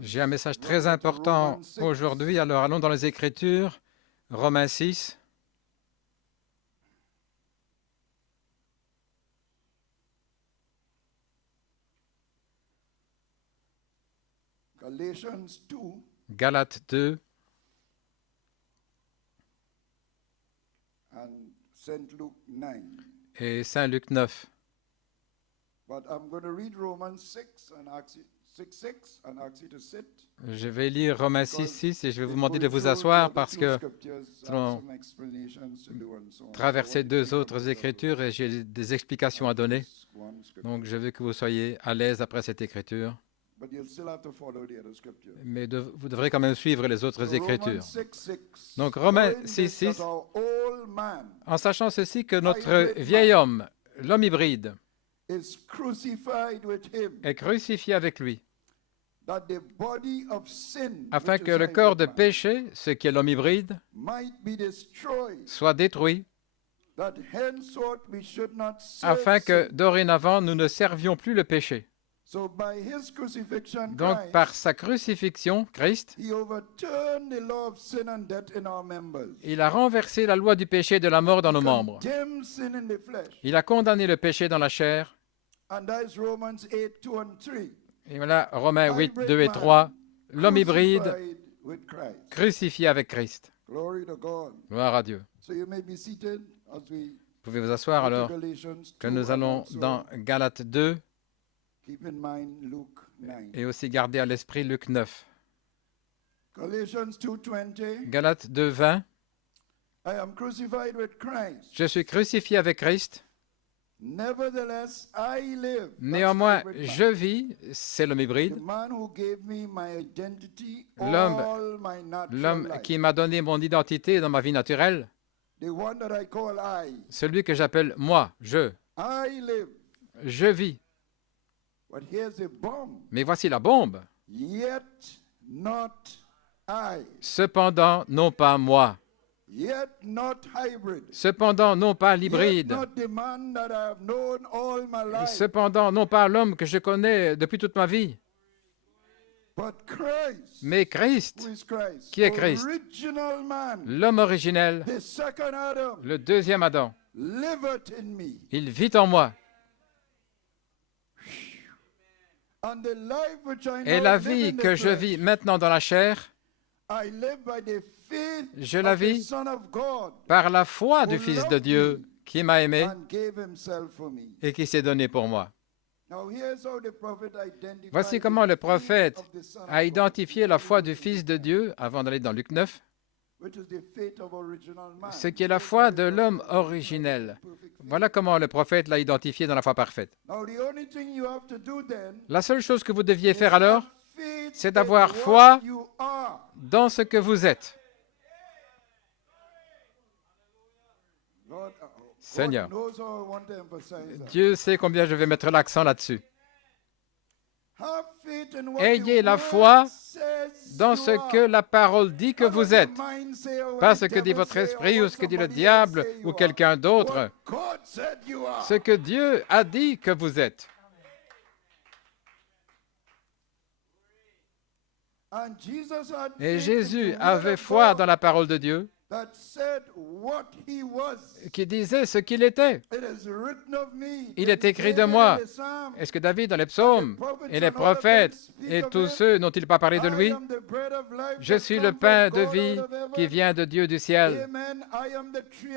J'ai un message très important aujourd'hui, alors allons dans les Écritures, Romains 6. Galates 2 et Saint Luc 9. Je vais lire Romains 6 et je vais vous demander de vous asseoir parce que nous allons traverser deux autres Écritures et j'ai des explications à donner. Donc je veux que vous soyez à l'aise après cette Écriture. Mais vous devrez quand même suivre les autres Écritures. Donc Romains 6, en sachant ceci que notre vieil homme, l'homme hybride, est crucifié avec lui, afin que le corps de péché, ce qui est l'homme hybride, soit détruit, afin que dorénavant nous ne servions plus le péché. Donc, par sa crucifixion, Christ, il a renversé la loi du péché et de la mort dans nos membres. Il a condamné le péché dans la chair. Et voilà, Romains 8, 2 et 3, l'homme hybride crucifié avec Christ. Gloire à Dieu. Vous pouvez vous asseoir alors que nous allons dans Galates 2 et aussi garder à l'esprit Luc 9. Galates 2, 20. Je suis crucifié avec Christ. Néanmoins, je vis, c'est l'homme hybride, l'homme qui m'a donné mon identité dans ma vie naturelle, celui que j'appelle moi, je vis. Mais voici la bombe. Cependant, non pas moi. Cependant, non pas l'hybride. Cependant, non pas l'homme que je connais depuis toute ma vie. Mais Christ, qui est Christ, l'homme originel, le deuxième Adam, il vit en moi. Et la vie que je vis maintenant dans la chair, je la vis par la foi du Fils de Dieu qui m'a aimé et qui s'est donné pour moi. Voici comment le prophète a identifié la foi du Fils de Dieu, avant d'aller dans Luc 9, ce qui est la foi de l'homme originel. Voilà comment le prophète l'a identifié dans la foi parfaite. La seule chose que vous deviez faire alors, c'est d'avoir foi dans ce que vous êtes. Seigneur, Dieu sait combien je vais mettre l'accent là-dessus. Ayez la foi dans ce que la parole dit que vous êtes, pas ce que dit votre esprit ou ce que dit le diable ou quelqu'un d'autre, ce que Dieu a dit que vous êtes. Et Jésus avait foi dans la parole de Dieu qui disait ce qu'il était. Il est écrit de moi. Est-ce que David dans les psaumes et les prophètes et tous ceux n'ont-ils pas parlé de lui? Je suis le pain de vie qui vient de Dieu du ciel.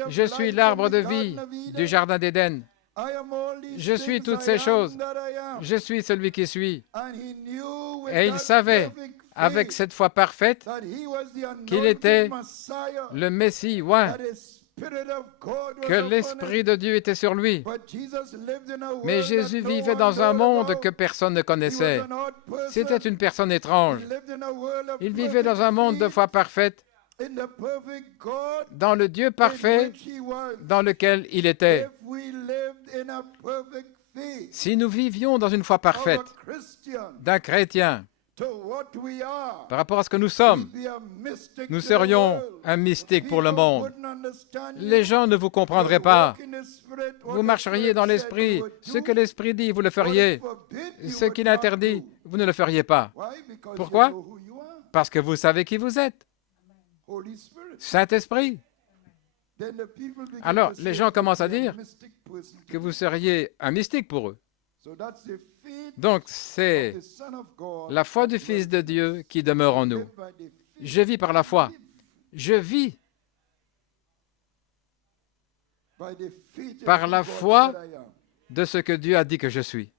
Je suis l'arbre de vie du jardin d'Éden. Je suis toutes ces choses. Je suis celui qui suis. Et il savait, avec cette foi parfaite, qu'il était le Messie oint, que l'Esprit de Dieu était sur lui. Mais Jésus vivait dans un monde que personne ne connaissait. C'était une personne étrange. Il vivait dans un monde de foi parfaite, dans le Dieu parfait dans lequel il était. Si nous vivions dans une foi parfaite d'un chrétien, Par rapport à ce que nous sommes, nous serions un mystique pour le monde. Les gens ne vous comprendraient pas. Vous marcheriez dans l'esprit. Ce que l'esprit dit, vous le feriez. Ce qu'il interdit, vous ne le feriez pas. Pourquoi? Parce que vous savez qui vous êtes. Saint-Esprit. Alors, les gens commencent à dire que vous seriez un mystique pour eux. Donc, c'est la foi du Fils de Dieu qui demeure en nous. Je vis par la foi. Je vis par la foi de ce que Dieu a dit que je suis.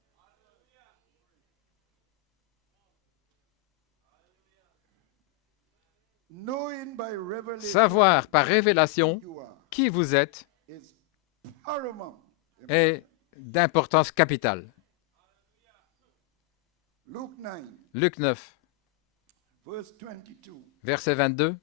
Savoir par révélation qui vous êtes est d'importance capitale. Luc 9, verset 22.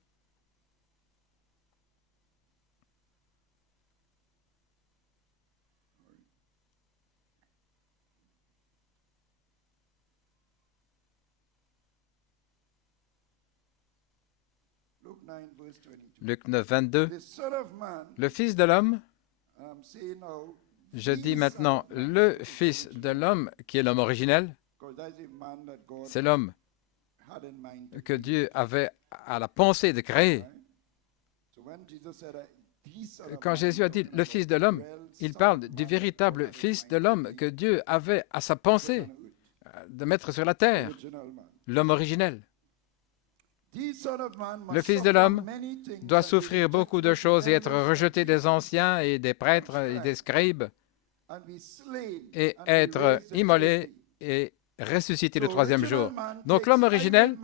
Luc 9, 22. Le Fils de l'homme, je dis maintenant le Fils de l'homme qui est l'homme originel, c'est l'homme que Dieu avait à la pensée de créer. Quand Jésus a dit le Fils de l'homme, il parle du véritable Fils de l'homme que Dieu avait à sa pensée de mettre sur la terre, l'homme originel. Le Fils de l'homme doit souffrir beaucoup de choses et être rejeté des anciens et des prêtres et des scribes et être immolé et ressuscité le troisième jour. Donc l'homme originel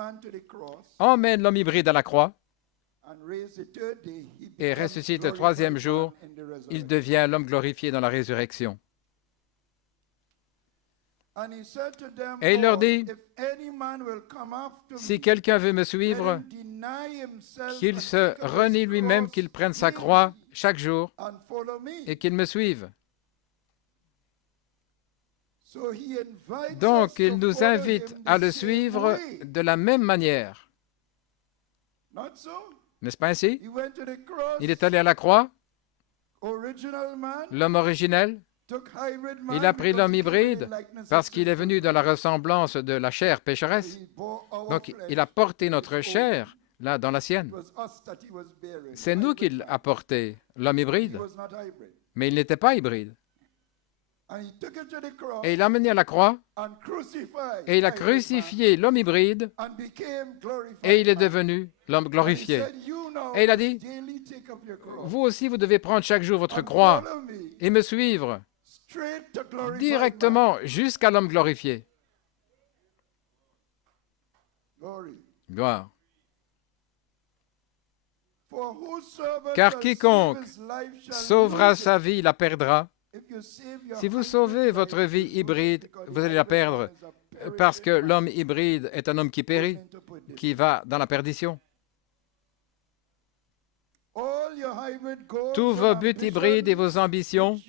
emmène l'homme hybride à la croix et ressuscite le troisième jour. Il devient l'homme glorifié dans la résurrection. Et il leur dit, si quelqu'un veut me suivre, qu'il se renie lui-même, qu'il prenne sa croix chaque jour et qu'il me suive. Donc, il nous invite à le suivre de la même manière. N'est-ce pas ainsi? Il est allé à la croix, l'homme originel. Il a pris l'homme hybride parce qu'il est venu dans la ressemblance de la chair pécheresse. Donc, il a porté notre chair, là, dans la sienne. C'est nous qu'il a porté, l'homme hybride. Mais il n'était pas hybride. Et il l'a amené à la croix, et il a crucifié l'homme hybride, et il est devenu l'homme glorifié. Et il a dit, vous aussi, vous devez prendre chaque jour votre croix et me suivre directement jusqu'à l'homme glorifié. Gloire. Car quiconque sauvera sa vie la perdra. Si vous sauvez votre vie hybride, vous allez la perdre parce que l'homme hybride est un homme qui périt, qui va dans la perdition. Tous vos buts hybrides et vos ambitions,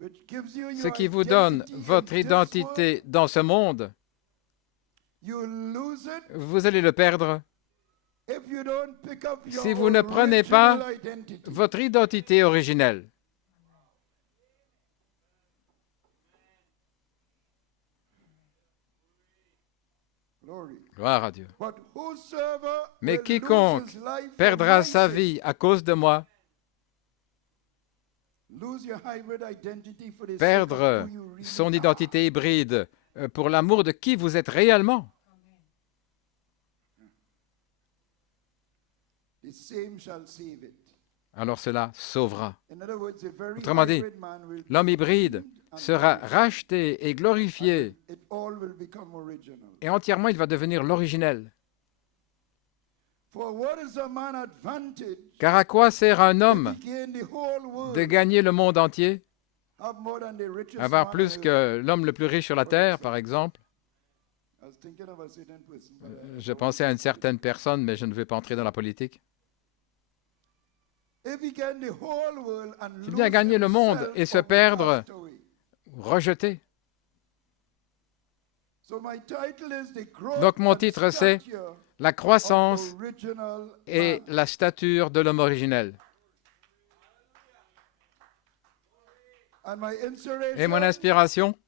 ce qui vous donne votre identité dans ce monde, vous allez le perdre si vous ne prenez pas votre identité originelle. Gloire à Dieu. Mais quiconque perdra sa vie à cause de moi, perdre son identité hybride pour l'amour de qui vous êtes réellement, alors cela sauvera. Autrement dit, l'homme hybride sera racheté et glorifié, et entièrement il va devenir l'originel. Car à quoi sert un homme de gagner le monde entier, avoir plus que l'homme le plus riche sur la terre, par exemple? Je pensais à une certaine personne, mais je ne veux pas entrer dans la politique. S'il vient gagner le monde et se perdre, rejeté. Donc mon titre, c'est « La croissance et la stature de l'homme originel ». Et mon inspiration,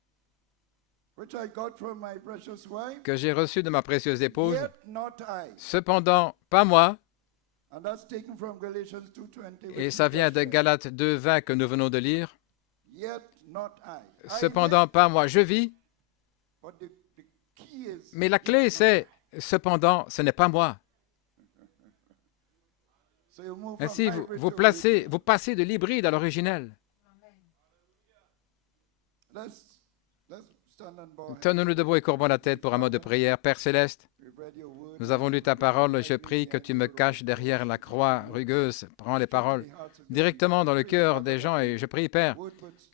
que j'ai reçue de ma précieuse épouse, cependant, pas moi, et ça vient de Galates 2:20 que nous venons de lire, cependant, pas moi, je vis, mais la clé, c'est cependant, ce n'est pas moi. Ainsi, vous passez de l'hybride à l'originel. Tenons-nous debout et courbons la tête pour un mot de prière. Père Céleste, nous avons lu ta parole. Je prie que tu me caches derrière la croix rugueuse. Prends les paroles directement dans le cœur des gens et je prie, Père,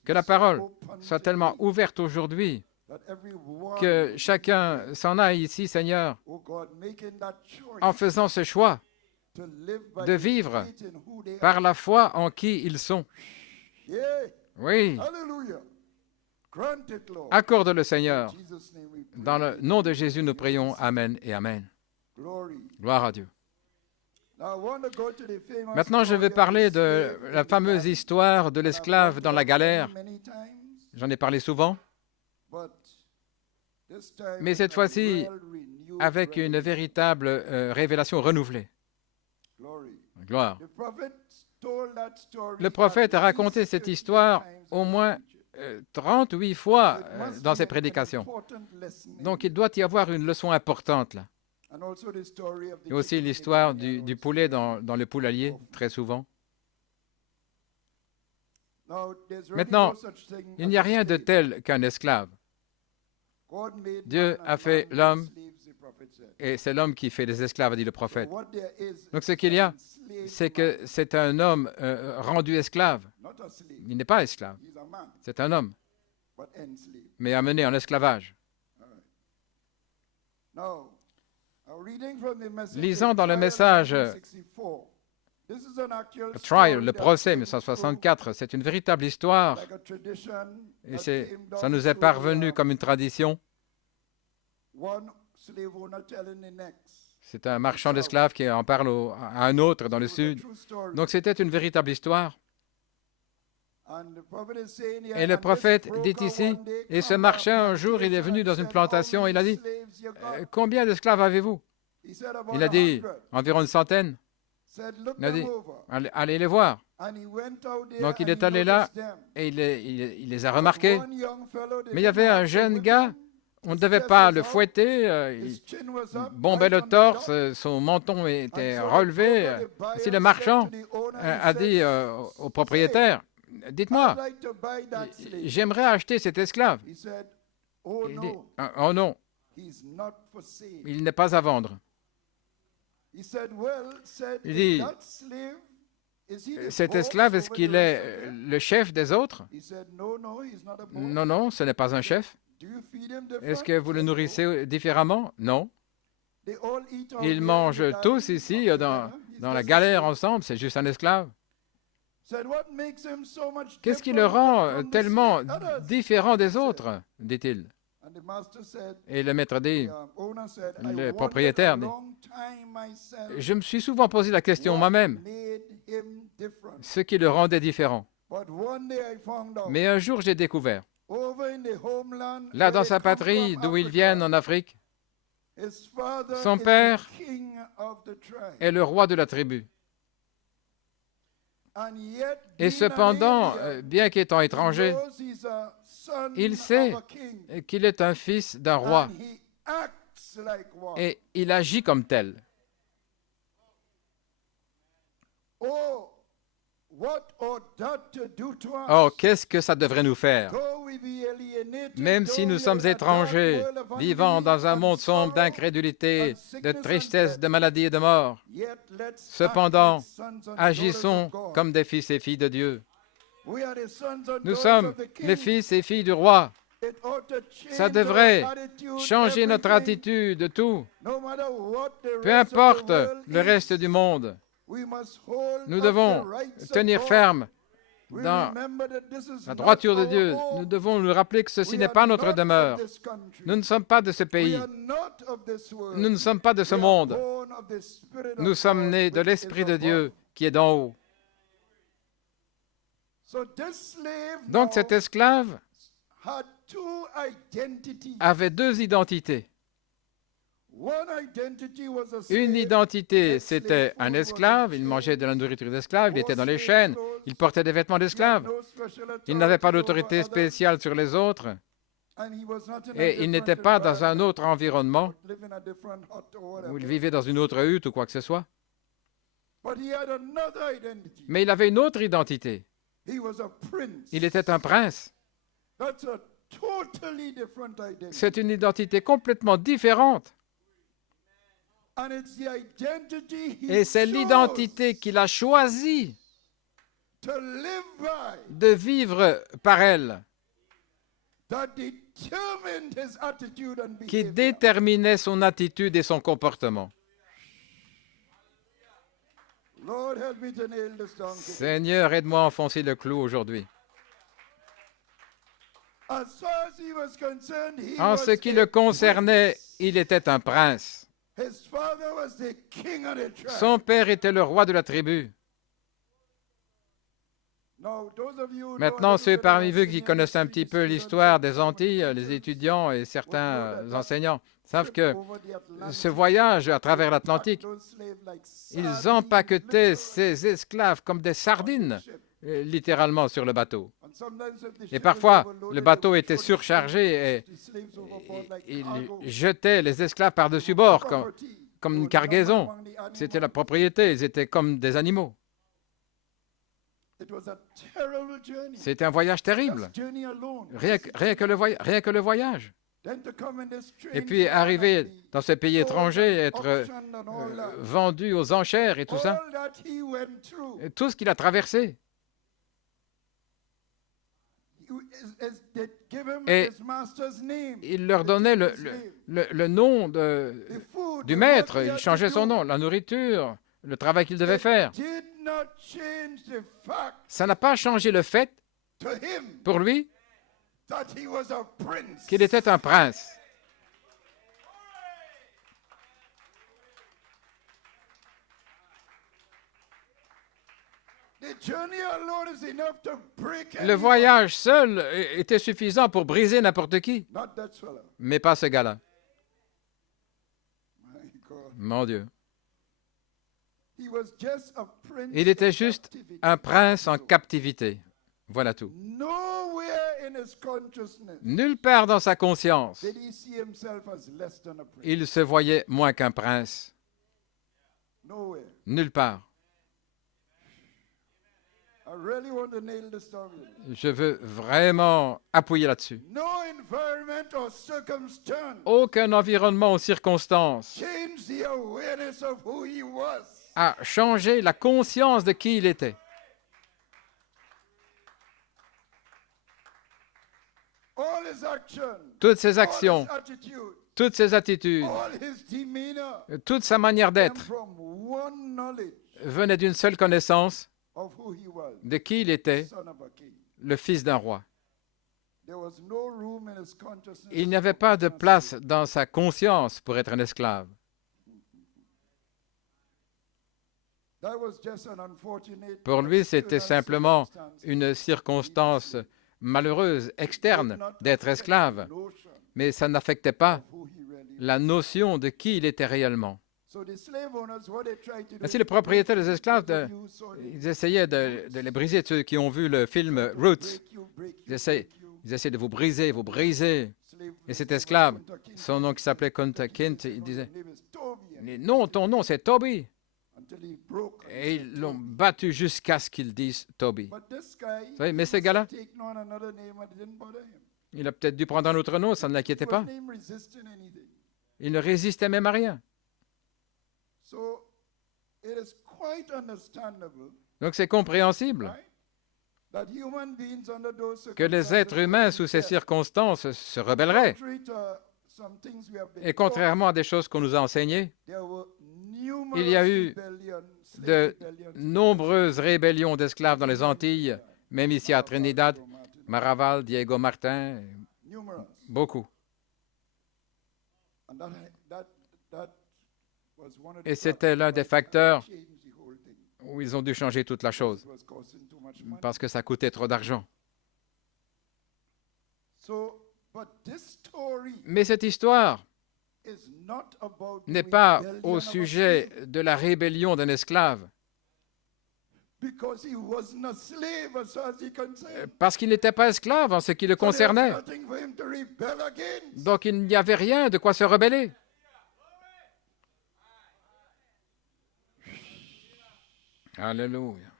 que la parole soit tellement ouverte aujourd'hui que chacun s'en aille ici, Seigneur, en faisant ce choix de vivre par la foi en qui ils sont. Oui. Accorde-le, Seigneur. Dans le nom de Jésus, nous prions. Amen et Amen. Gloire à Dieu. Maintenant, je vais parler de la fameuse histoire de l'esclave dans la galère. J'en ai parlé souvent. Mais cette fois-ci, avec une véritable révélation renouvelée. Gloire. Le prophète a raconté cette histoire au moins 38 fois dans ses prédications. Donc, il doit y avoir une leçon importante là. Et aussi l'histoire du poulet dans le poulailler, très souvent. Maintenant, il n'y a rien de tel qu'un esclave. Dieu a fait l'homme et c'est l'homme qui fait les esclaves, a dit le prophète. Donc, ce qu'il y a, c'est que c'est un homme rendu esclave. Il n'est pas esclave. C'est un homme, mais amené en esclavage. Lisant dans le message Trial, le procès 1964, c'est une véritable histoire et ça nous est parvenu comme une tradition. C'est un marchand d'esclaves qui en parle à un autre dans le sud. Donc c'était une véritable histoire. Et le prophète dit ici, et ce marchand, un jour, il est venu dans une plantation, il a dit, « Combien d'esclaves avez-vous » Il a dit, « Environ une centaine. » Il a dit, « Allez les voir. » Donc il est allé là et il les a remarqués. Mais il y avait un jeune gars, on ne devait pas le fouetter, il bombait le torse, son menton était relevé. Si le marchand a dit au propriétaire, « Dites-moi, j'aimerais acheter cet esclave. » Il dit, « Oh non, il n'est pas à vendre. » Il dit, « Cet esclave, est-ce qu'il est le chef des autres? » Non, non, ce n'est pas un chef. Est-ce que vous le nourrissez différemment? Non. Ils mangent tous ici dans la galère ensemble, c'est juste un esclave. Qu'est-ce qui le rend tellement différent des autres, dit-il. Et le maître dit, le propriétaire dit, je me suis souvent posé la question moi-même, ce qui le rendait différent. Mais un jour, j'ai découvert, là dans sa patrie, d'où il vient en Afrique, son père est le roi de la tribu. Et cependant, bien qu'étant étranger, il sait qu'il est un fils d'un roi et il agit comme tel. Oh, qu'est-ce que ça devrait nous faire? Même si nous sommes étrangers, vivant dans un monde sombre d'incrédulité, de tristesse, de maladie et de mort, cependant, agissons comme des fils et filles de Dieu. Nous sommes les fils et filles du roi. Ça devrait changer notre attitude de tout. Peu importe le reste du monde. Nous devons tenir ferme dans la droiture de Dieu, nous devons nous rappeler que ceci n'est pas notre demeure. Nous ne sommes pas de ce pays. Nous ne sommes pas de ce monde. Nous sommes nés de l'Esprit de Dieu qui est d'en haut. Donc cet esclave avait deux identités. Une identité, c'était un esclave, il mangeait de la nourriture d'esclave, il était dans les chaînes, il portait des vêtements d'esclave. Il n'avait pas d'autorité spéciale sur les autres et il n'était pas dans un autre environnement où il vivait dans une autre hutte ou quoi que ce soit. Mais il avait une autre identité. Il était un prince. C'est une identité complètement différente. Et c'est l'identité qu'il a choisi de vivre par elle qui déterminait son attitude et son comportement. Seigneur, aide-moi à enfoncer le clou aujourd'hui. En ce qui le concernait, il était un prince. Son père était le roi de la tribu. Maintenant, ceux parmi vous qui connaissent un petit peu l'histoire des Antilles, les étudiants et certains enseignants, savent que ce voyage à travers l'Atlantique, ils empaquetaient ces esclaves comme des sardines, littéralement, sur le bateau. Et parfois, le bateau était surchargé et il jetait les esclaves par-dessus bord comme une cargaison. C'était la propriété, ils étaient comme des animaux. C'était un voyage terrible, rien que le voyage. Et puis arriver dans ce pays étranger, être vendu aux enchères et tout ça, et tout ce qu'il a traversé. Et il leur donnait le nom du maître, il changeait son nom, la nourriture, le travail qu'il devait faire. Ça n'a pas changé le fait, pour lui, qu'il était un prince. Le voyage seul était suffisant pour briser n'importe qui, mais pas ce gars-là. Mon Dieu. Il était juste un prince en captivité. Voilà tout. Nulle part dans sa conscience, il se voyait moins qu'un prince. Nulle part. Je veux vraiment appuyer là-dessus. Aucun environnement ou circonstance a changé la conscience de qui il était. Toutes ses actions, toutes ses attitudes, toute sa manière d'être venaient d'une seule connaissance de qui il était, le fils d'un roi. Il n'y avait pas de place dans sa conscience pour être un esclave. Pour lui, c'était simplement une circonstance malheureuse, externe, d'être esclave, mais ça n'affectait pas la notion de qui il était réellement. Ainsi, les propriétaires des esclaves, ils essayaient de les briser. Ceux qui ont vu le film Roots, ils essaient de vous briser. Et cet esclave, son nom qui s'appelait Kunta Kinte, il disait « Non, ton nom c'est Toby ». Et ils l'ont battu jusqu'à ce qu'ils disent Toby. Vous savez, mais ce gars-là, il a peut-être dû prendre un autre nom, ça ne l'inquiétait pas. Il ne résistait même à rien. Donc c'est compréhensible que les êtres humains sous ces circonstances se rebelleraient. Et contrairement à des choses qu'on nous a enseignées, il y a eu de nombreuses rébellions d'esclaves dans les Antilles, même ici à Trinidad, Maraval, Diego Martin, beaucoup. Et c'était l'un des facteurs où ils ont dû changer toute la chose, parce que ça coûtait trop d'argent. Mais cette histoire n'est pas au sujet de la rébellion d'un esclave, parce qu'il n'était pas esclave en ce qui le concernait. Donc il n'y avait rien de quoi se rebeller. Alléluia.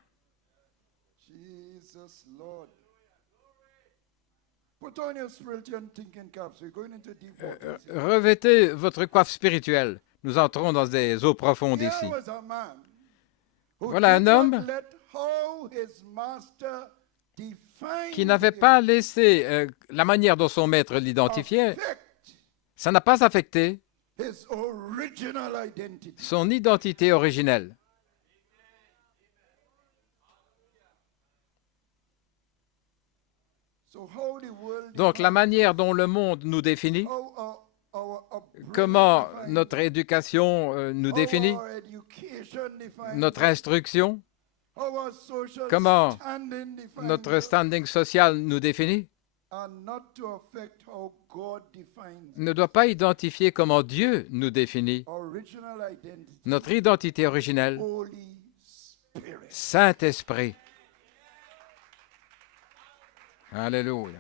Revêtez votre coiffe spirituelle. Nous entrons dans des eaux profondes ici. Voilà un homme qui n'avait pas laissé la manière dont son maître l'identifiait, ça n'a pas affecté son identité originelle. Donc la manière dont le monde nous définit, comment notre éducation nous définit, notre instruction, comment notre standing social nous définit, ne doit pas identifier comment Dieu nous définit. Notre identité originelle, Saint-Esprit. Alléluia.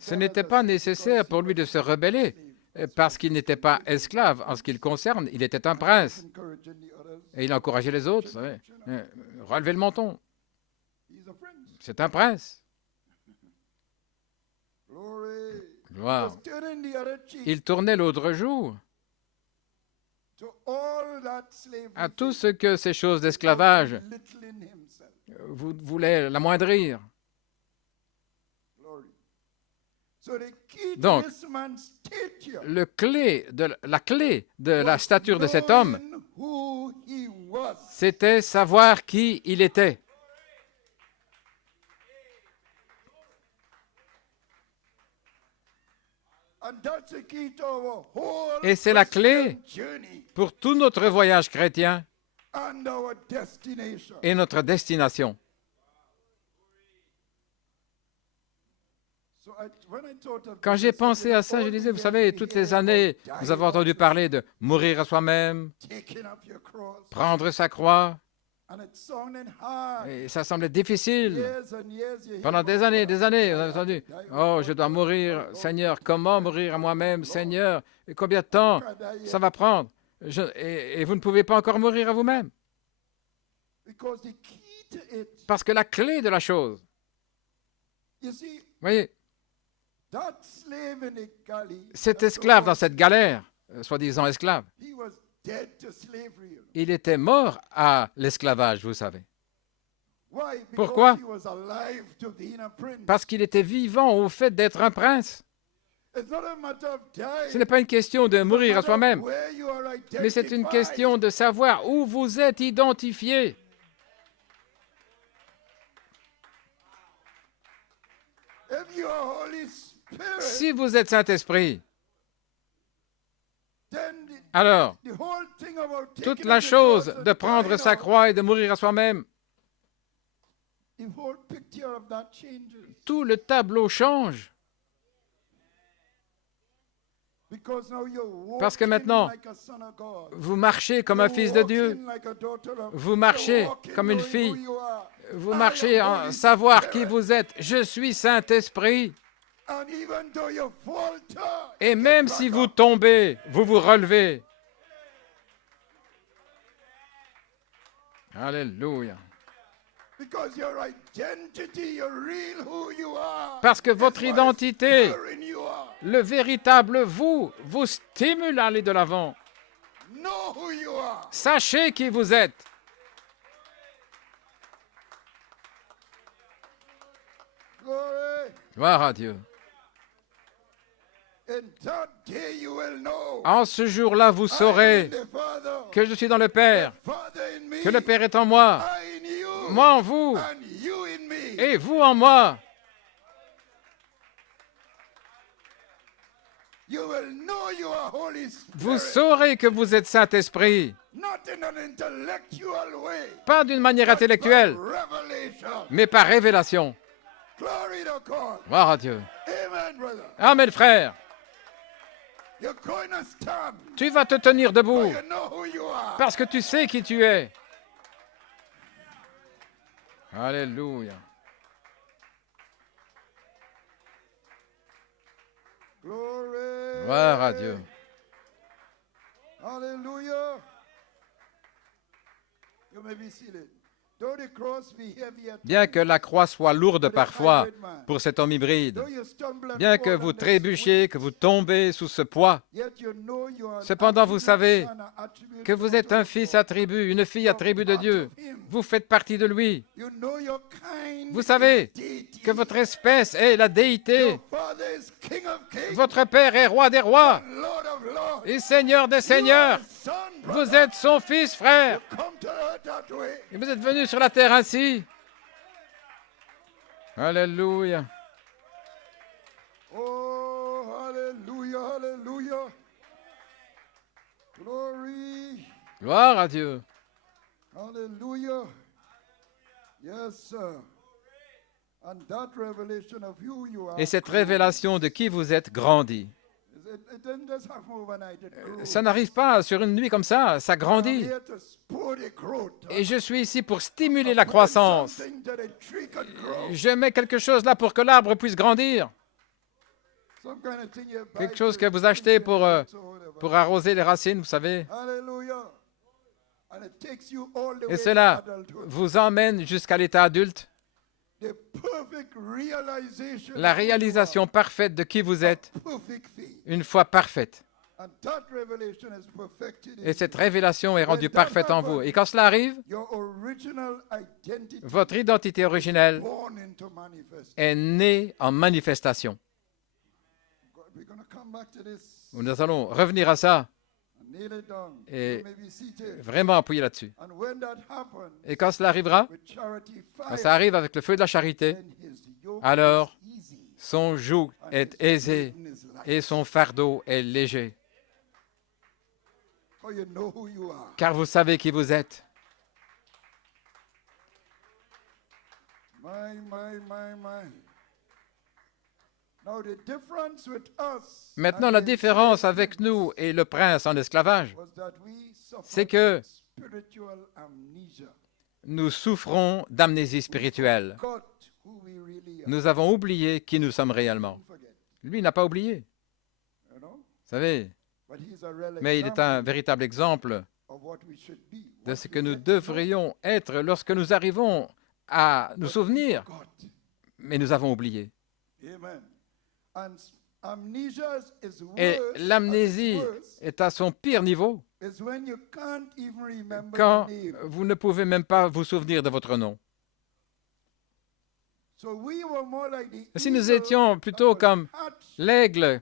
Ce n'était pas nécessaire pour lui de se rebeller, parce qu'il n'était pas esclave en ce qui le concerne, il était un prince. Et il encourageait les autres, vous savez, relevez le menton. C'est un prince. Gloire. Il tournait l'autre jour à tout ce que ces choses d'esclavage voulaient l'amoindrir. Donc, la clé de la stature de cet homme, c'était savoir qui il était. Et c'est la clé pour tout notre voyage chrétien et notre destination. Quand j'ai pensé à ça, je disais, vous savez, toutes les années, nous avons entendu parler de mourir à soi-même, prendre sa croix, et ça semblait difficile. Pendant des années, on a entendu, oh, je dois mourir, Seigneur, comment mourir à moi-même, Seigneur, et combien de temps ça va prendre? Et vous ne pouvez pas encore mourir à vous-même. Parce que la clé de la chose, vous voyez, cet esclave dans cette galère, soi-disant esclave, il était mort à l'esclavage, vous savez. Pourquoi? Parce qu'il était vivant au fait d'être un prince. Ce n'est pas une question de mourir à soi-même, mais c'est une question de savoir où vous êtes identifié. Si vous êtes Saint-Esprit, alors, toute la chose de prendre sa croix et de mourir à soi-même, tout le tableau change. Parce que maintenant, vous marchez comme un fils de Dieu, vous marchez comme une fille, vous marchez en savoir qui vous êtes. Je suis Saint-Esprit. Et même si vous tombez, vous vous relevez. Alléluia. Parce que votre identité, le véritable vous stimule à aller de l'avant. Sachez qui vous êtes. Gloire à Dieu. En ce jour-là, vous saurez que je suis dans le Père, que le Père est en moi, moi en vous, et vous en moi. Vous saurez que vous êtes Saint-Esprit, pas d'une manière intellectuelle, mais par révélation. Gloire à Dieu. Amen, frère. Tu vas te tenir debout parce que tu sais qui tu es. Alléluia. Gloire à Dieu. Alléluia. Bien que la croix soit lourde parfois pour cet homme hybride, bien que vous trébuchiez, que vous tombez sous ce poids, cependant vous savez que vous êtes un fils attribut, une fille attribut de Dieu. Vous faites partie de lui. Vous savez que votre espèce est la déité. Votre Père est roi des rois et Seigneur des seigneurs. Vous êtes son fils, frère. Et vous êtes venu sur la terre ainsi. Alléluia. Oh, alléluia, alléluia. Glory. Gloire à Dieu. Alléluia. Yes, sir. And that revelation of who you are. Et cette révélation de qui vous êtes grandit. Ça n'arrive pas sur une nuit comme ça grandit. Et je suis ici pour stimuler la croissance. Je mets quelque chose là pour que l'arbre puisse grandir. Quelque chose que vous achetez pour arroser les racines, vous savez. Et cela vous emmène jusqu'à l'état adulte. La réalisation parfaite de qui vous êtes, une fois parfaite. Et cette révélation est rendue parfaite en vous. Et quand cela arrive, votre identité originelle est née en manifestation. Nous allons revenir à ça et vraiment appuyer là-dessus. Et quand cela arrivera, quand ça arrive avec le feu de la charité, alors son joug est aisé et son fardeau est léger. Car vous savez qui vous êtes. Maintenant, la différence avec nous et le prince en esclavage, c'est que nous souffrons d'amnésie spirituelle. Nous avons oublié qui nous sommes réellement. Lui n'a pas oublié. Vous savez, mais il est un véritable exemple de ce que nous devrions être lorsque nous arrivons à nous souvenir, mais nous avons oublié. Et l'amnésie est à son pire niveau quand vous ne pouvez même pas vous souvenir de votre nom. Si nous étions plutôt comme l'aigle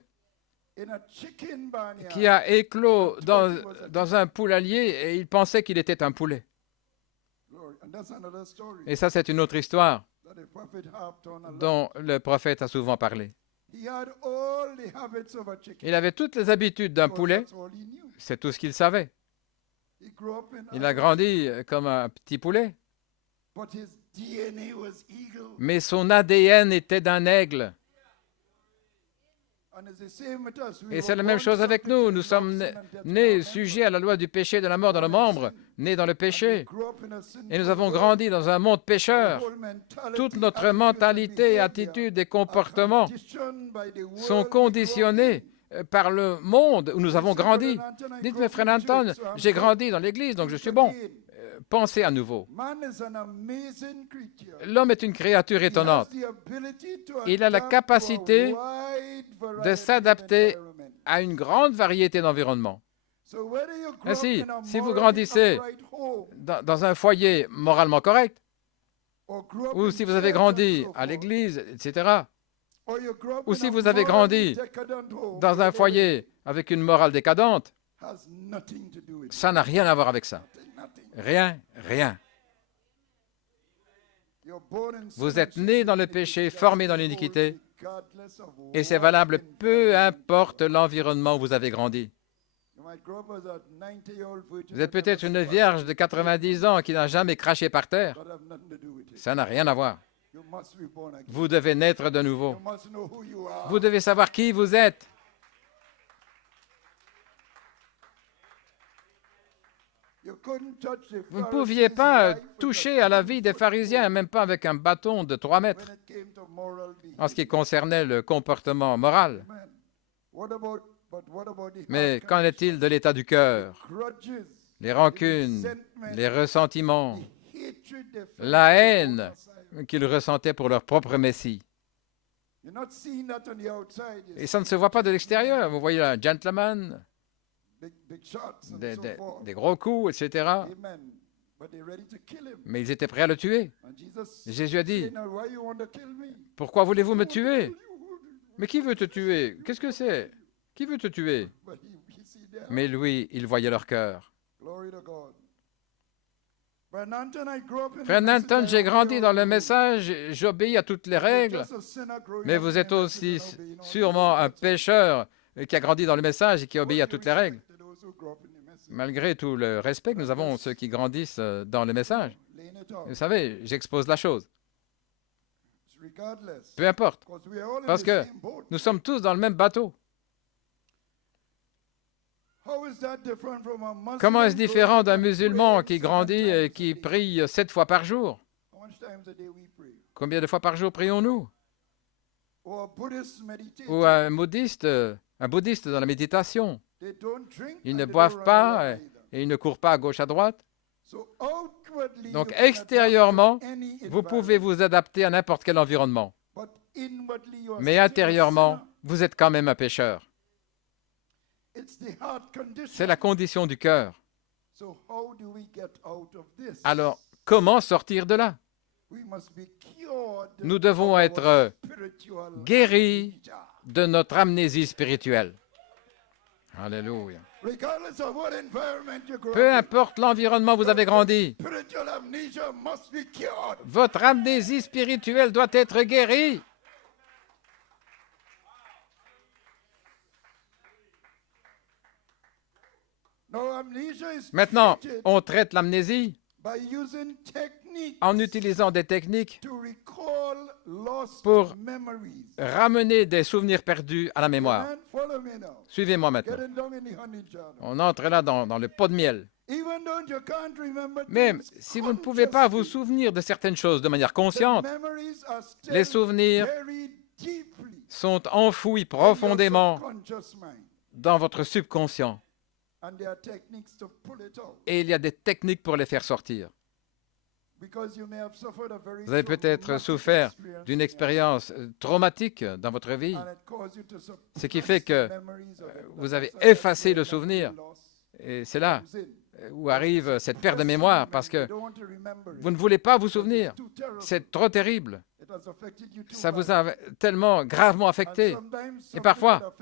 qui a éclos dans un poulailler et il pensait qu'il était un poulet. Et ça, c'est une autre histoire dont le prophète a souvent parlé. Il avait toutes les habitudes d'un poulet, c'est tout ce qu'il savait. Il a grandi comme un petit poulet. Mais son ADN était d'un aigle. Et c'est la même chose avec nous. Nous sommes nés sujets à la loi du péché et de la mort dans nos membres, nés dans le péché. Et nous avons grandi dans un monde pécheur. Toute notre mentalité, attitude et comportement sont conditionnés par le monde où nous avons grandi. Dites-moi, frère Anton, j'ai grandi dans l'église, donc je suis bon. Pensez à nouveau. L'homme est une créature étonnante. Il a la capacité de s'adapter à une grande variété d'environnements. Ainsi, si vous grandissez dans un foyer moralement correct, ou si vous avez grandi à l'église, etc., Ou si vous avez grandi dans un foyer avec une morale décadente, ça n'a rien à voir avec ça. Rien, rien. Vous êtes né dans le péché, formé dans l'iniquité, et c'est valable peu importe l'environnement où vous avez grandi. Vous êtes peut-être une vierge de 90 ans qui n'a jamais craché par terre. Ça n'a rien à voir. Vous devez naître de nouveau. Vous devez savoir qui vous êtes. Vous ne pouviez pas toucher à la vie des pharisiens, même pas avec un bâton de 3 mètres, en ce qui concernait le comportement moral. Mais qu'en est-il de l'état du cœur? Les rancunes, les ressentiments, la haine qu'ils ressentaient pour leur propre Messie. Et ça ne se voit pas de l'extérieur. Vous voyez un gentleman, des gros coups, etc. Mais ils étaient prêts à le tuer. Jésus a dit, « Pourquoi voulez-vous me tuer? Mais qui veut te tuer? Qu'est-ce que c'est? Qui veut te tuer? » Mais lui, il voyait leur cœur. Frère Nanton, j'ai grandi dans le message, j'obéis à toutes les règles, mais vous êtes aussi sûrement un pécheur qui a grandi dans le message et qui obéit à toutes les règles. Malgré tout le respect que nous avons, ceux qui grandissent dans le message. Vous savez, j'expose la chose. Peu importe, parce que nous sommes tous dans le même bateau. Comment est-ce différent d'un musulman qui grandit et qui prie 7 fois par jour? Combien de fois par jour prions-nous? Ou un bouddhiste dans la méditation. Ils ne boivent pas et ils ne courent pas à gauche à droite. Donc extérieurement, vous pouvez vous adapter à n'importe quel environnement. Mais intérieurement, vous êtes quand même un pécheur. C'est la condition du cœur. Alors, comment sortir de là? Nous devons être guéris de notre amnésie spirituelle. Alléluia. Peu importe l'environnement où vous avez grandi, votre amnésie spirituelle doit être guérie. Maintenant, on traite l'amnésie en utilisant des techniques pour ramener des souvenirs perdus à la mémoire. Suivez-moi maintenant. On entre là dans le pot de miel. Même si vous ne pouvez pas vous souvenir de certaines choses de manière consciente, les souvenirs sont enfouis profondément dans votre subconscient. Et il y a des techniques pour les faire sortir. Vous avez peut-être souffert d'une expérience traumatique dans votre vie, ce qui fait que vous avez effacé le souvenir. Et c'est là où arrive cette perte de mémoire, parce que vous ne voulez pas vous souvenir. C'est trop terrible. Ça vous a tellement gravement affecté. Et parfois,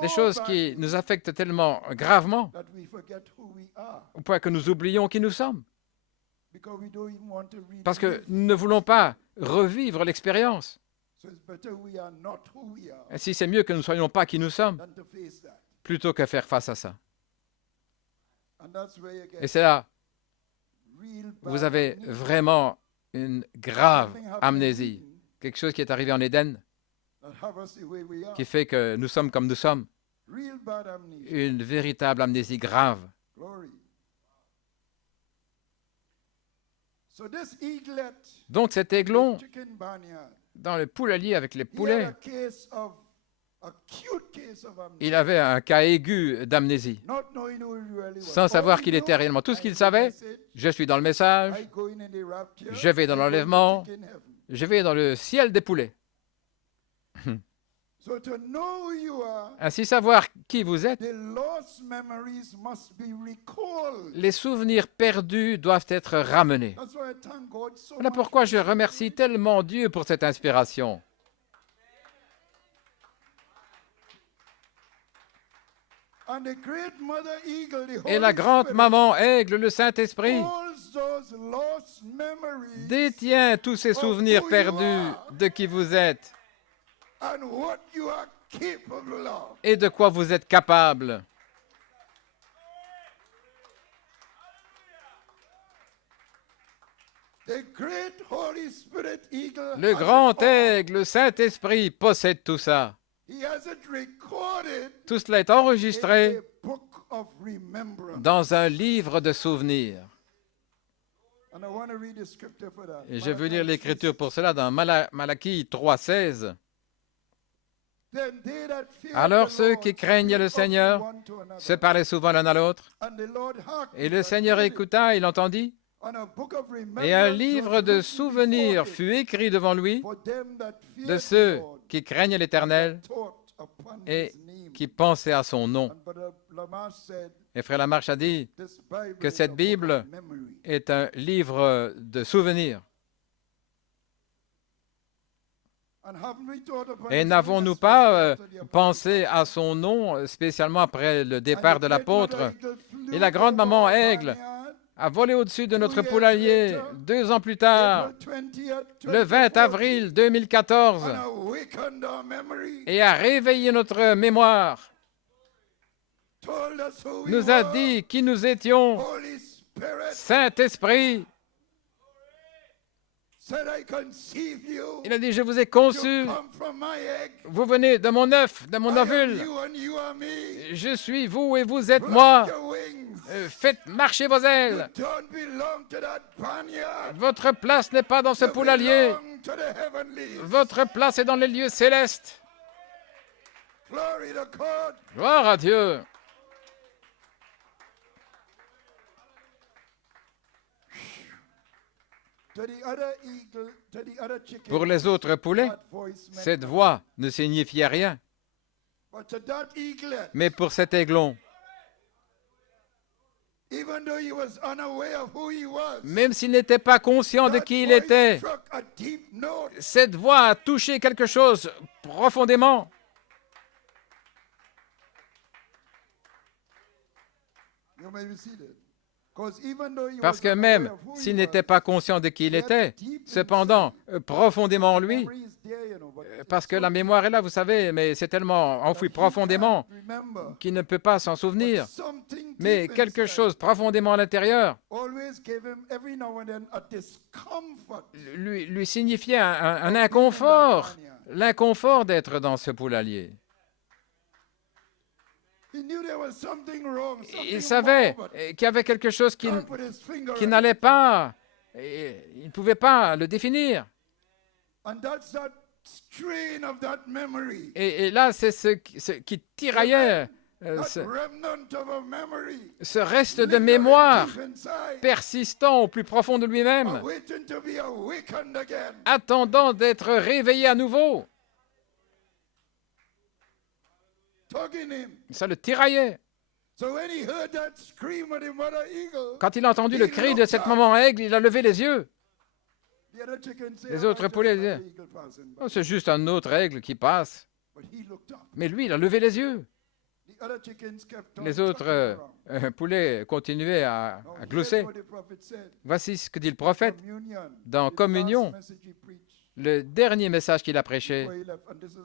des choses qui nous affectent tellement gravement, au point que nous oublions qui nous sommes. Parce que nous ne voulons pas revivre l'expérience. Ainsi, c'est mieux que nous ne soyons pas qui nous sommes, plutôt que faire face à ça. Et c'est là, vous avez vraiment une grave amnésie, quelque chose qui est arrivé en Éden, qui fait que nous sommes comme nous sommes. Une véritable amnésie grave. Donc cet aiglon, dans le poulailler avec les poulets, il avait un cas aigu d'amnésie, sans savoir qu'il était réellement. Tout ce qu'il savait, je suis dans le message, je vais dans l'enlèvement, je vais dans le ciel des poulets. Ainsi, savoir qui vous êtes, les souvenirs perdus doivent être ramenés. Voilà pourquoi je remercie tellement Dieu pour cette inspiration. Et la grande maman aigle, le Saint-Esprit, détient tous ces souvenirs perdus de qui vous êtes et de quoi vous êtes capable. Le grand aigle, le Saint-Esprit, possède tout ça. Tout cela est enregistré dans un livre de souvenirs. Et je veux lire l'Écriture pour cela dans Malachie 3,16. Alors ceux qui craignent le Seigneur se parlaient souvent l'un à l'autre. Et le Seigneur écouta, il entendit. Et un livre de souvenirs fut écrit devant lui de ceux qui craignent l'Éternel et qui pensaient à son nom. Et Frère Lamarche a dit que cette Bible est un livre de souvenirs. Et n'avons-nous pas pensé à son nom, spécialement après le départ de l'apôtre? Et la grande maman aigle a volé au-dessus de notre poulailler 2 ans plus tard, le 20 avril 2014, et a réveillé notre mémoire. Nous a dit qui nous étions. Saint-Esprit. Il a dit, je vous ai conçu. Vous venez de mon œuf, de mon ovule. Je suis vous et vous êtes moi. Faites marcher vos ailes. Votre place n'est pas dans ce poulailler. Votre place est dans les lieux célestes. Gloire à Dieu. Pour les autres poulets, cette voix ne signifiait rien. Mais pour cet aiglon, même s'il n'était pas conscient de qui il était, cette voix a touché quelque chose profondément. Parce que même s'il n'était pas conscient de qui il était, cependant, profondément en lui, parce que la mémoire est là, vous savez, mais c'est tellement enfoui profondément qu'il ne peut pas s'en souvenir. Mais quelque chose profondément à l'intérieur lui signifiait un inconfort, l'inconfort d'être dans ce poulailler. Il savait qu'il y avait quelque chose qui n'allait pas, et il ne pouvait pas le définir. Et là, c'est ce qui tiraillait, ce reste de mémoire persistant au plus profond de lui-même, attendant d'être réveillé à nouveau. Ça le tiraillait. Quand il a entendu le cri de cette maman aigle, il a levé les yeux. Les autres poulets disaient, oh, c'est juste un autre aigle qui passe. Mais lui, il a levé les yeux. Les autres poulets continuaient à glousser. Voici ce que dit le prophète dans Communion, le dernier message qu'il a prêché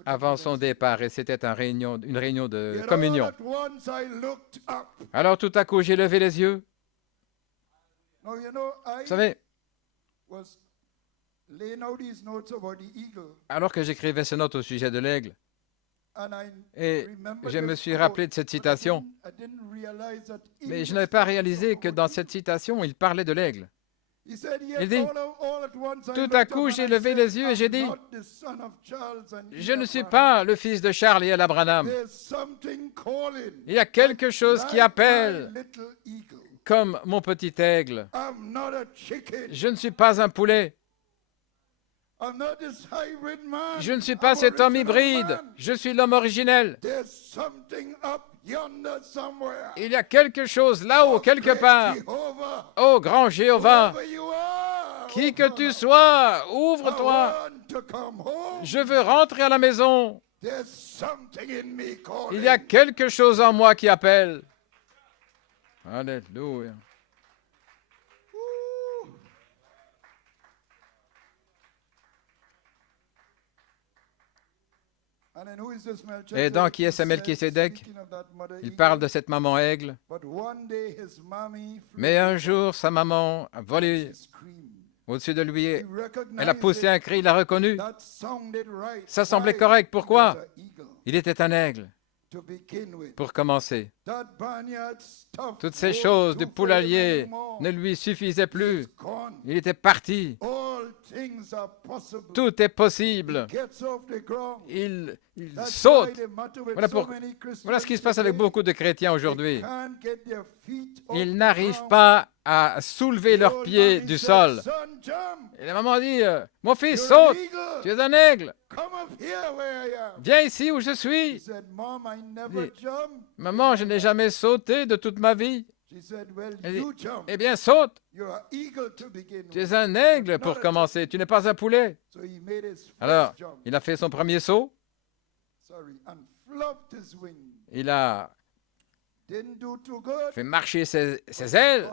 avant son départ, et c'était une réunion de communion. Alors tout à coup, j'ai levé les yeux. Vous savez, alors que j'écrivais ces notes au sujet de l'aigle, et je me suis rappelé de cette citation, mais je n'avais pas réalisé que dans cette citation, il parlait de l'aigle. Il dit, tout à coup, j'ai levé les yeux et j'ai dit, je ne suis pas le fils de Charles et Ella Branham. Il y a quelque chose qui appelle comme mon petit aigle. Je ne suis pas un poulet. Je ne suis pas cet homme hybride. Je suis l'homme originel. Il y a quelque chose là-haut, quelque part. Ô grand Jéhovah, qui que tu sois, ouvre-toi. Je veux rentrer à la maison. Il y a quelque chose en moi qui appelle. Alléluia. Et donc, qui est ce Melchisédek? Il parle de cette maman aigle. Mais un jour, sa maman a volé au-dessus de lui. Elle a poussé un cri, il l'a reconnu. Ça semblait correct. Pourquoi? Il était un aigle. Pour commencer, toutes ces choses du poulailler ne lui suffisaient plus. Il était parti. Tout est possible. Il saute. Voilà ce qui se passe avec beaucoup de chrétiens aujourd'hui. Ils n'arrivent pas à soulever leurs pieds du sol. Et la maman dit, mon fils, saute, tu es un aigle. Viens ici où je suis. Maman, je n'ai jamais sauté de toute ma vie. Elle dit, eh bien, saute. Tu es un aigle pour commencer, tu n'es pas un poulet. Alors, il a fait son premier saut. Il a fait marcher ses ailes.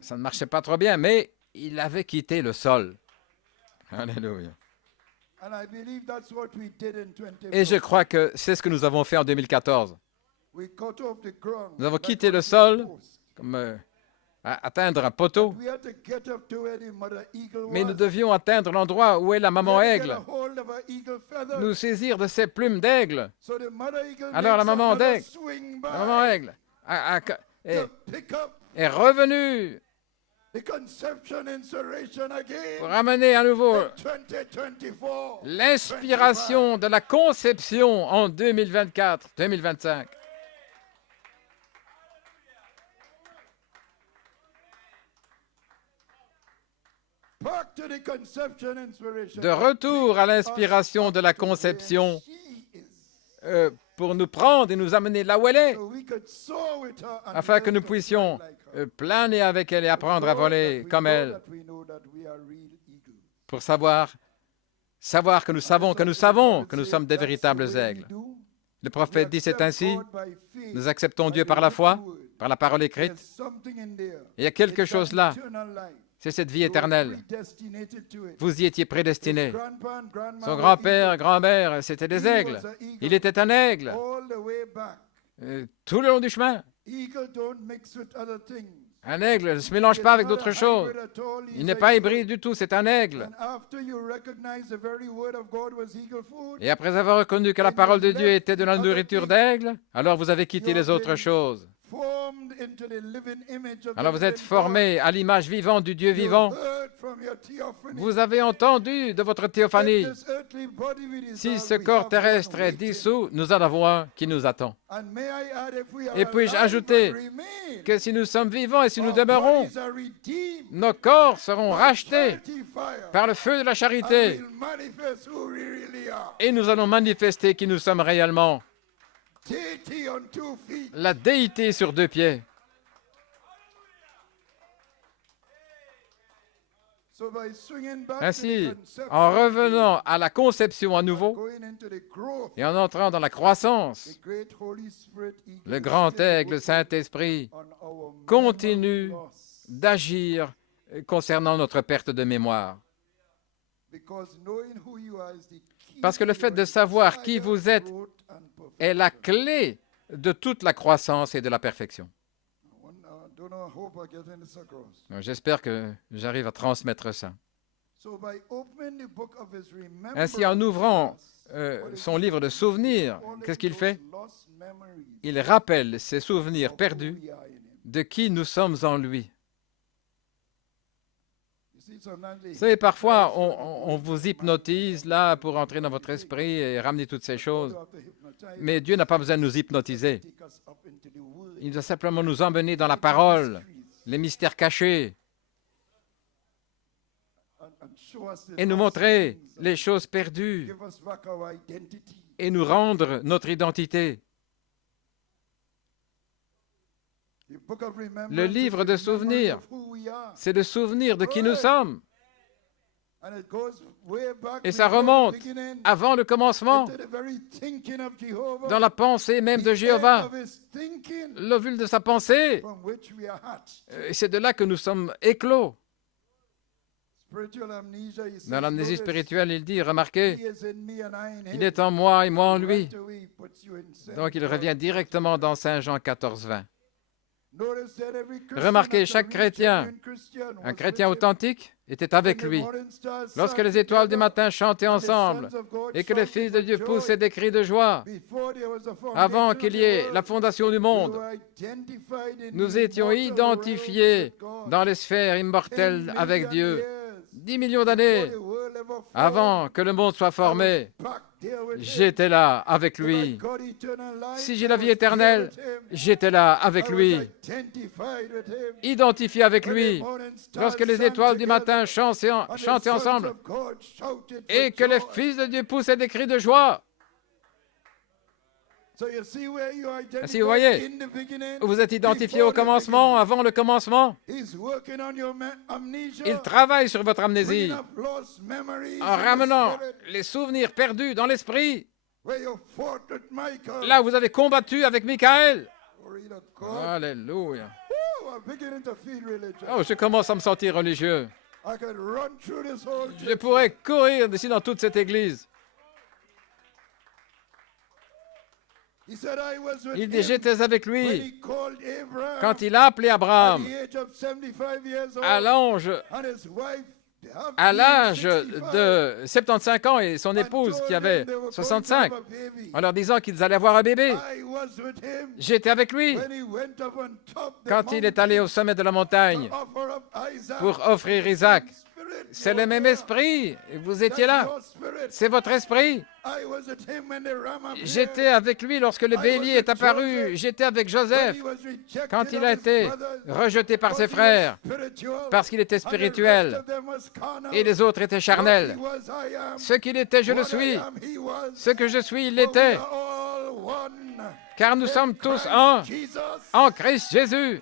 Ça ne marchait pas trop bien, mais il avait quitté le sol. Alléluia. Et je crois que c'est ce que nous avons fait en 2014. Nous avons quitté le sol, comme atteindre un poteau, mais nous devions atteindre l'endroit où est la maman aigle, nous saisir de ses plumes d'aigle. Alors la maman aigle est revenue pour amener à nouveau l'inspiration de la conception en 2024, 2025. De retour à l'inspiration de la conception pour nous prendre et nous amener là où elle est, afin que nous puissions planer avec elle et apprendre à voler comme elle, pour savoir que nous savons que nous sommes des véritables aigles. Le prophète dit, c'est ainsi, nous acceptons Dieu par la foi, par la parole écrite. Il y a quelque chose là. C'est cette vie éternelle. Vous y étiez prédestinés. Son grand-père, grand-mère, c'était des aigles. Il était un aigle. Tout le long du chemin. Un aigle ne se mélange pas avec d'autres choses. Il n'est pas hybride du tout, c'est un aigle. Et après avoir reconnu que la parole de Dieu était de la nourriture d'aigle, alors vous avez quitté les autres choses. Alors vous êtes formés à l'image vivante du Dieu vivant. Vous avez entendu de votre théophanie. Si ce corps terrestre est dissous, nous en avons un qui nous attend. Et puis-je ajouter que si nous sommes vivants et si nous demeurons, nos corps seront rachetés par le feu de la charité. Et nous allons manifester qui nous sommes réellement. La déité sur deux pieds. Ainsi, en revenant à la conception à nouveau et en entrant dans la croissance, le grand aigle Saint-Esprit continue d'agir concernant notre perte de mémoire. Parce que le fait de savoir qui vous êtes est la clé de toute la croissance et de la perfection. J'espère que j'arrive à transmettre ça. Ainsi, en ouvrant son livre de souvenirs, qu'est-ce qu'il fait? Il rappelle ses souvenirs perdus de qui nous sommes en lui. Vous savez, parfois, on vous hypnotise là pour entrer dans votre esprit et ramener toutes ces choses. Mais Dieu n'a pas besoin de nous hypnotiser. Il doit simplement nous emmener dans la parole, les mystères cachés, et nous montrer les choses perdues et nous rendre notre identité. Le livre de souvenirs, c'est le souvenir de qui nous sommes. Et ça remonte avant le commencement, dans la pensée même de Jéhovah, l'ovule de sa pensée. Et c'est de là que nous sommes éclos. Dans l'amnésie spirituelle, il dit, remarquez, il est en moi et moi en lui. Donc il revient directement dans Saint Jean 14, 20. Remarquez, chaque chrétien, un chrétien authentique, était avec lui. Lorsque les étoiles du matin chantaient ensemble et que les fils de Dieu poussaient des cris de joie, avant qu'il y ait la fondation du monde, nous étions identifiés dans les sphères immortelles avec Dieu. 10 millions d'années avant que le monde soit formé, j'étais là avec lui. Si j'ai la vie éternelle, j'étais là avec lui, identifié avec lui. Lorsque les étoiles du matin chantaient ensemble et que les fils de Dieu poussaient des cris de joie. Ainsi, vous voyez, vous êtes identifié au commencement, avant le commencement. Il travaille sur votre amnésie en ramenant les souvenirs perdus dans l'esprit. Là, vous avez combattu avec Michael. Alléluia. Oh, je commence à me sentir religieux. Je pourrais courir d'ici dans toute cette église. Il dit, j'étais avec lui quand il a appelé Abraham à l'âge de 75 ans et son épouse qui avait 65, en leur disant qu'ils allaient avoir un bébé. J'étais avec lui quand il est allé au sommet de la montagne pour offrir Isaac. C'est le même esprit. Vous étiez là. C'est votre esprit. J'étais avec lui lorsque le bélier est apparu. J'étais avec Joseph quand il a été rejeté par ses frères parce qu'il était spirituel et les autres étaient charnels. Ce qu'il était, je le suis. Ce que je suis, il l'était. Car nous sommes tous un en Christ Jésus.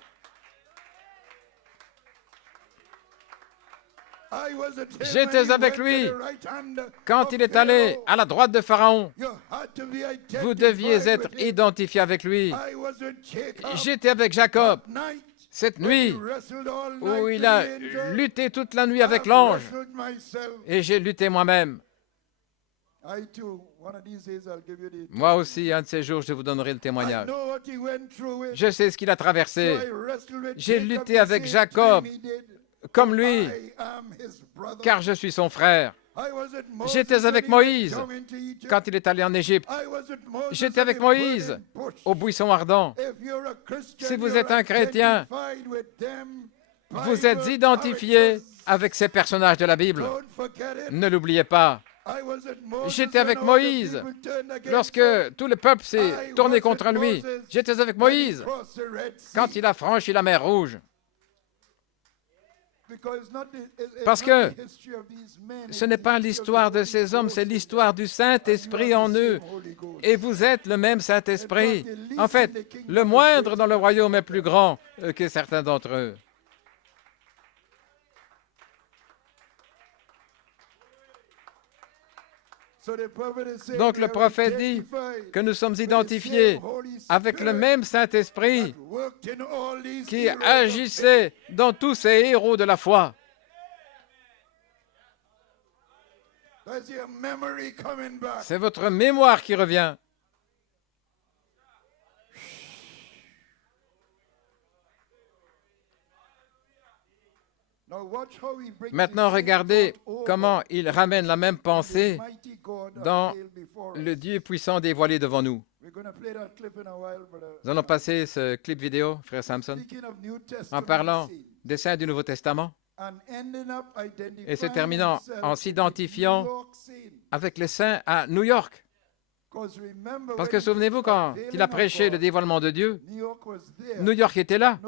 J'étais avec lui quand il est allé à la droite de Pharaon. Vous deviez être identifié avec lui. J'étais avec Jacob cette nuit où il a lutté toute la nuit avec l'ange. Et j'ai lutté moi-même. Moi aussi, un de ces jours, je vous donnerai le témoignage. Je sais ce qu'il a traversé. J'ai lutté avec Jacob comme lui, car je suis son frère. J'étais avec Moïse quand il est allé en Égypte. J'étais avec Moïse au buisson ardent. Si vous êtes un chrétien, vous êtes identifié avec ces personnages de la Bible. Ne l'oubliez pas. J'étais avec Moïse lorsque tout le peuple s'est tourné contre lui. J'étais avec Moïse quand il a franchi la mer Rouge. Parce que ce n'est pas l'histoire de ces hommes, c'est l'histoire du Saint-Esprit en eux. Et vous êtes le même Saint-Esprit. En fait, le moindre dans le royaume est plus grand que certains d'entre eux. Donc le prophète dit que nous sommes identifiés avec le même Saint-Esprit qui agissait dans tous ces héros de la foi. C'est votre mémoire qui revient. Maintenant, regardez comment il ramène la même pensée dans le Dieu puissant dévoilé devant nous. Nous allons passer ce clip vidéo, frère Samson, en parlant des saints du Nouveau Testament et se terminant en s'identifiant avec les saints à New York. Parce que souvenez-vous, quand il a prêché le dévoilement de Dieu, New York était là,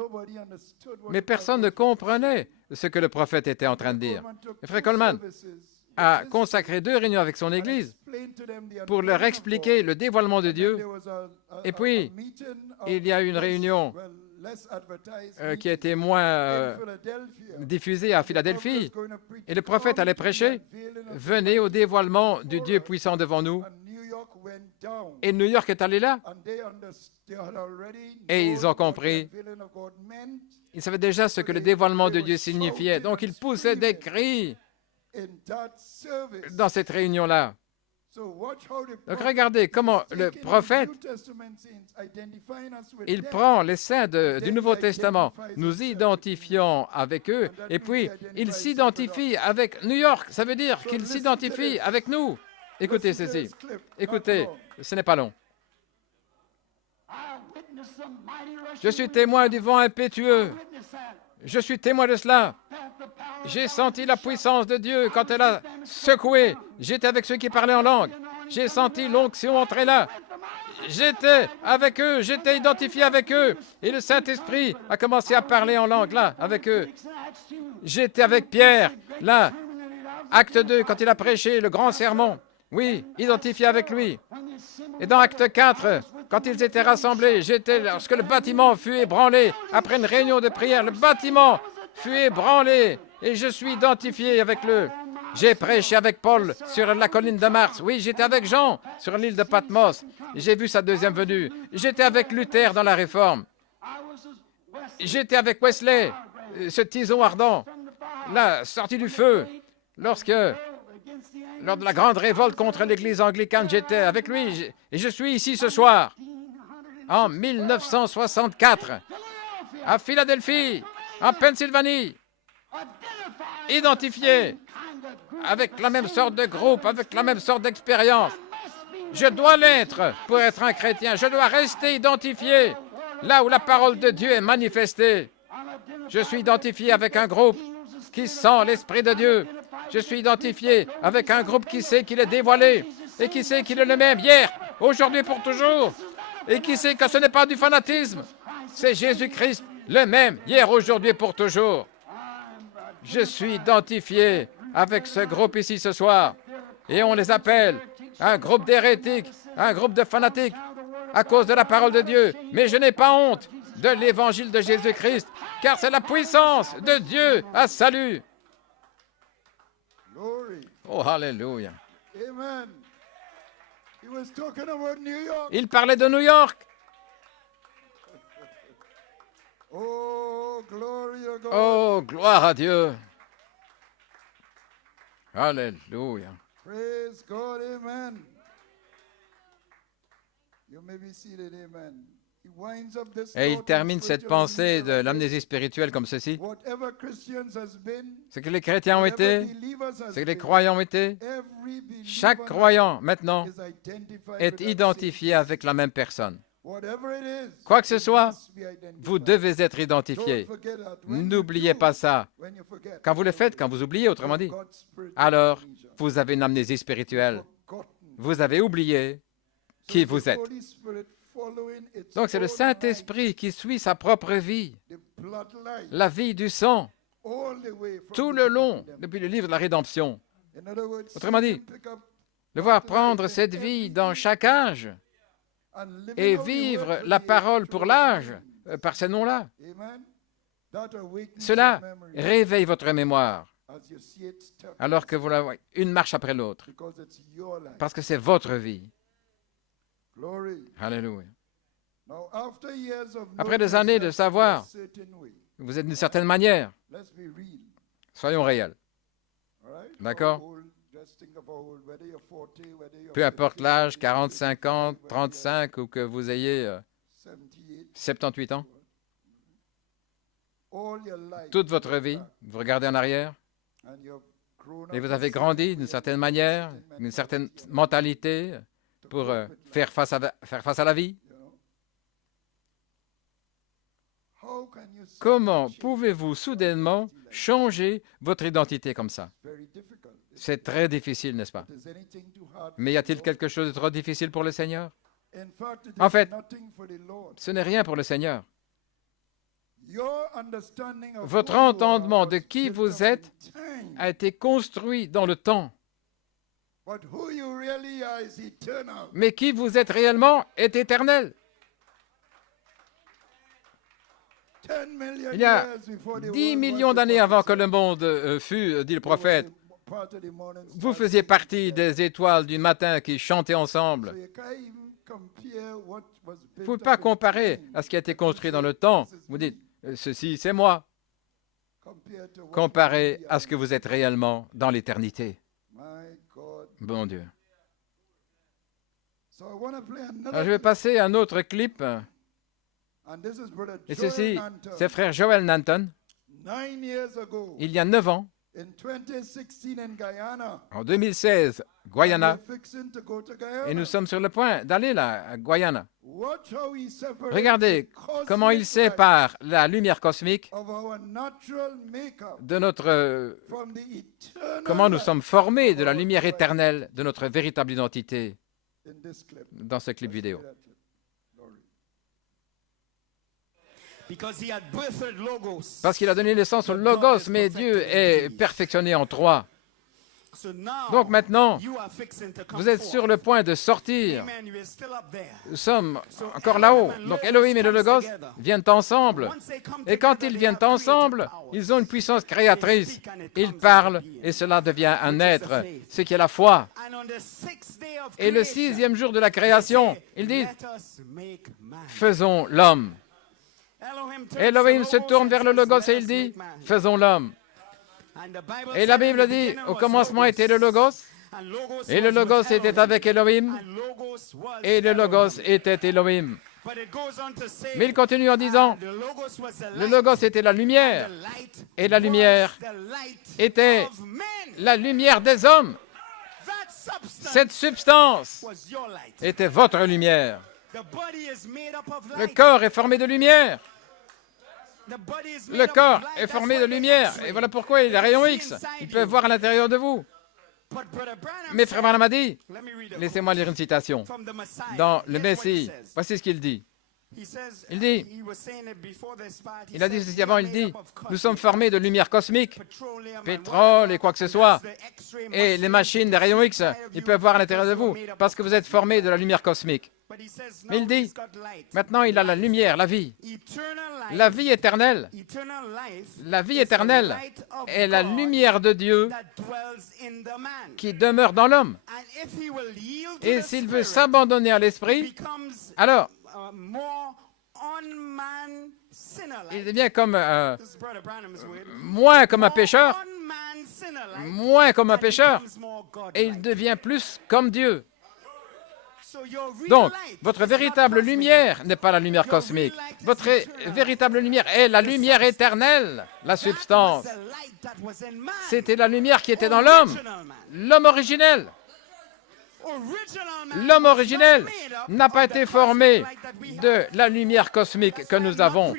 mais personne ne comprenait ce que le prophète était en train de dire. Et frère Coleman a consacré 2 réunions avec son Église pour leur expliquer le dévoilement de Dieu. Et puis, il y a eu une réunion qui a été moins diffusé à Philadelphie. Et le prophète allait prêcher, venez au dévoilement du Dieu puissant devant nous. Et New York est allé là. Et ils ont compris. Ils savaient déjà ce que le dévoilement de Dieu signifiait. Donc ils poussaient des cris dans cette réunion-là. Donc regardez comment le prophète, il prend les saints du Nouveau Testament, nous identifions avec eux, et puis il s'identifie avec New York. Ça veut dire qu'il s'identifie avec nous. Écoutez ceci. Écoutez, ce n'est pas long. Je suis témoin du vent impétueux. Je suis témoin de cela. J'ai senti la puissance de Dieu quand elle a secoué. J'étais avec ceux qui parlaient en langue. J'ai senti l'onction entrer là. J'étais avec eux, j'étais identifié avec eux. Et le Saint-Esprit a commencé à parler en langue là, avec eux. J'étais avec Pierre, là, acte 2, quand il a prêché le grand sermon. Oui, identifié avec lui. Et dans acte 4, quand ils étaient rassemblés, j'étais lorsque le bâtiment fut ébranlé. Après une réunion de prière, le bâtiment fut ébranlé et je suis identifié avec eux. J'ai prêché avec Paul sur la colline de Mars. Oui, j'étais avec Jean sur l'île de Patmos. J'ai vu sa deuxième venue. J'étais avec Luther dans la Réforme. J'étais avec Wesley, ce tison ardent, là, sorti du feu. Lors de la grande révolte contre l'Église anglicane, j'étais avec lui et je suis ici ce soir, en 1964, à Philadelphie, en Pennsylvanie, identifié avec la même sorte de groupe, avec la même sorte d'expérience. Je dois l'être pour être un chrétien. Je dois rester identifié là où la parole de Dieu est manifestée. Je suis identifié avec un groupe qui sent l'Esprit de Dieu. Je suis identifié avec un groupe qui sait qu'il est dévoilé et qui sait qu'il est le même hier, aujourd'hui, pour toujours. Et qui sait que ce n'est pas du fanatisme. C'est Jésus-Christ, le même, hier, aujourd'hui, pour toujours. Je suis identifié avec ce groupe ici ce soir. Et on les appelle un groupe d'hérétiques, un groupe de fanatiques, à cause de la parole de Dieu. Mais je n'ai pas honte de l'évangile de Jésus-Christ, car c'est la puissance de Dieu à salut. Oh, alléluia. Il parlait de New York. Oh, gloire à Dieu. Alléluia. Praise God, amen. You may be seated, amen. He winds up this Et il thought termine in cette spiritual pensée de leader. l'amnésie spirituelle comme ceci. Whatever Christians has been, Ce que les chrétiens ont whatever été, believers has ce que les been, croyants ont été, every believer chaque croyant maintenant is identified est with that identifié same avec la même personne. Whatever it is, Quoi que ce it soit, must be identified. vous devez être identifié. Don't forget that. When you N'oubliez do, pas ça. when you forget, Quand vous le faites, quand vous oubliez, autrement dit, God's spirit alors amnesia. vous avez une amnésie spirituelle. Forgotten. Vous avez oublié qui So vous the êtes. Holy Spirit following its Donc c'est le own Saint-Esprit qui suit sa propre vie, life, the bloodline, la vie du sang, all the way from tout the le long, kingdom. depuis le livre de la rédemption. In other words, Autrement see dit, him pick up Le voir prendre cette vie dans chaque âge and living et out the vivre word for la the parole age pour through l'âge his par ces noms-là. name. Amen. That awakens Cela your memory réveille votre mémoire as you see it step alors que vous la voyez une marche après l'autre, because it's your life. parce que c'est votre vie. Glory. Alléluia. Now, after years of Après des knowing années de yourself savoir, a certain way, vous êtes d'une certaine manière. let's be real. Soyons réels. All right? D'accord. How old, just think of how old, whether you're 40, whether you're Peu importe 50, l'âge, whether you're 40, 50, 55, 35 ou que vous ayez 78, 78 ans, all your life, toute votre vie, vous regardez en arrière and you've grown et up vous a avez certain grandi way, d'une certaine manière, d'une certaine mentalité pour faire face à la vie. you know. How can you Comment change? pouvez-vous soudainement changer votre identité comme ça? Very difficult. C'est très difficile, n'est-ce pas? Is anything too hard Mais y for a-t-il the Lord? quelque chose de trop difficile pour le Seigneur? In fact, it En is fait, nothing for the Lord. Ce n'est rien pour le Seigneur. Your understanding of Votre who you are entendement de was qui built vous up êtes in time, a été construit dans le temps. but who you really are is eternal. Mais qui vous êtes réellement est éternel. Il y a 10 millions d'années avant que le monde fût, dit le prophète, vous faisiez partie des étoiles du matin qui chantaient ensemble. Vous ne pouvez pas comparer à ce qui a été construit dans le temps. Vous dites, ceci c'est moi, comparé à ce que vous êtes réellement dans l'éternité. Bon Dieu. Alors, je vais passer à un autre clip. Et ceci, c'est frère Joel Nanton. Il y a 9 ans, en 2016, Guyana, et nous sommes sur le point d'aller là, à Guyana. Regardez comment il sépare la lumière cosmique de notre... comment nous sommes formés de la lumière éternelle de notre véritable identité dans ce clip vidéo. Parce qu'il a donné naissance au Logos, mais Dieu est perfectionné en 3. Donc maintenant, vous êtes sur le point de sortir. Nous sommes encore là-haut. Donc Elohim et le Logos viennent ensemble. Et quand ils viennent ensemble, ils ont une puissance créatrice. Ils parlent et cela devient un être, ce qui est la foi. Et le 6e jour de la création, ils disent, faisons l'homme. Elohim se tourne vers le Logos et il dit, faisons l'homme. Et la Bible dit, au commencement était le Logos, et le Logos était avec Elohim, et le Logos était Elohim. Mais il continue en disant, le Logos était la lumière, et la lumière était la lumière des hommes. Cette substance était votre lumière. Le corps est formé de lumière. Le corps est formé de lumière. Et voilà pourquoi il y a les rayons X. Ils peuvent voir à l'intérieur de vous. Mais Frère Branham a dit, laissez-moi lire une citation, dans le Messie. Voici ce qu'il dit. Il dit, il a dit ceci avant, il dit, nous sommes formés de lumière cosmique, pétrole et quoi que ce soit. Et les machines des rayons X, ils peuvent voir à l'intérieur de vous, parce que vous êtes formés de la lumière cosmique. Mais il dit, maintenant il a la lumière, la vie éternelle. La vie éternelle est la lumière de Dieu qui demeure dans l'homme. Et s'il veut s'abandonner à l'esprit, alors il devient comme moins comme un pécheur, et il devient plus comme Dieu. Donc, votre véritable lumière n'est pas la lumière cosmique. Votre véritable lumière est la lumière éternelle, la substance. C'était la lumière qui était dans l'homme, l'homme originel. L'homme originel n'a pas été formé de la lumière cosmique que nous avons.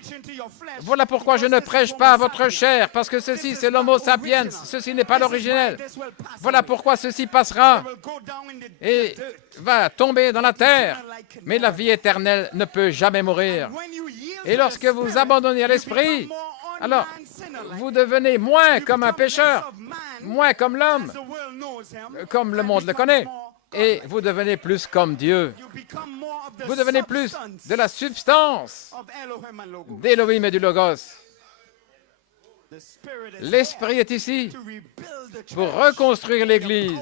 Voilà pourquoi je ne prêche pas à votre chair, parce que ceci c'est l'homo sapiens, ceci n'est pas l'originel. Voilà pourquoi ceci passera et va tomber dans la terre, mais la vie éternelle ne peut jamais mourir. Et lorsque vous abandonnez à l'esprit, alors vous devenez moins comme un pécheur, moins comme l'homme, comme le monde le connaît. Et vous devenez plus comme Dieu. Vous devenez plus de la substance d'Elohim et du Logos. L'Esprit est ici pour reconstruire l'Église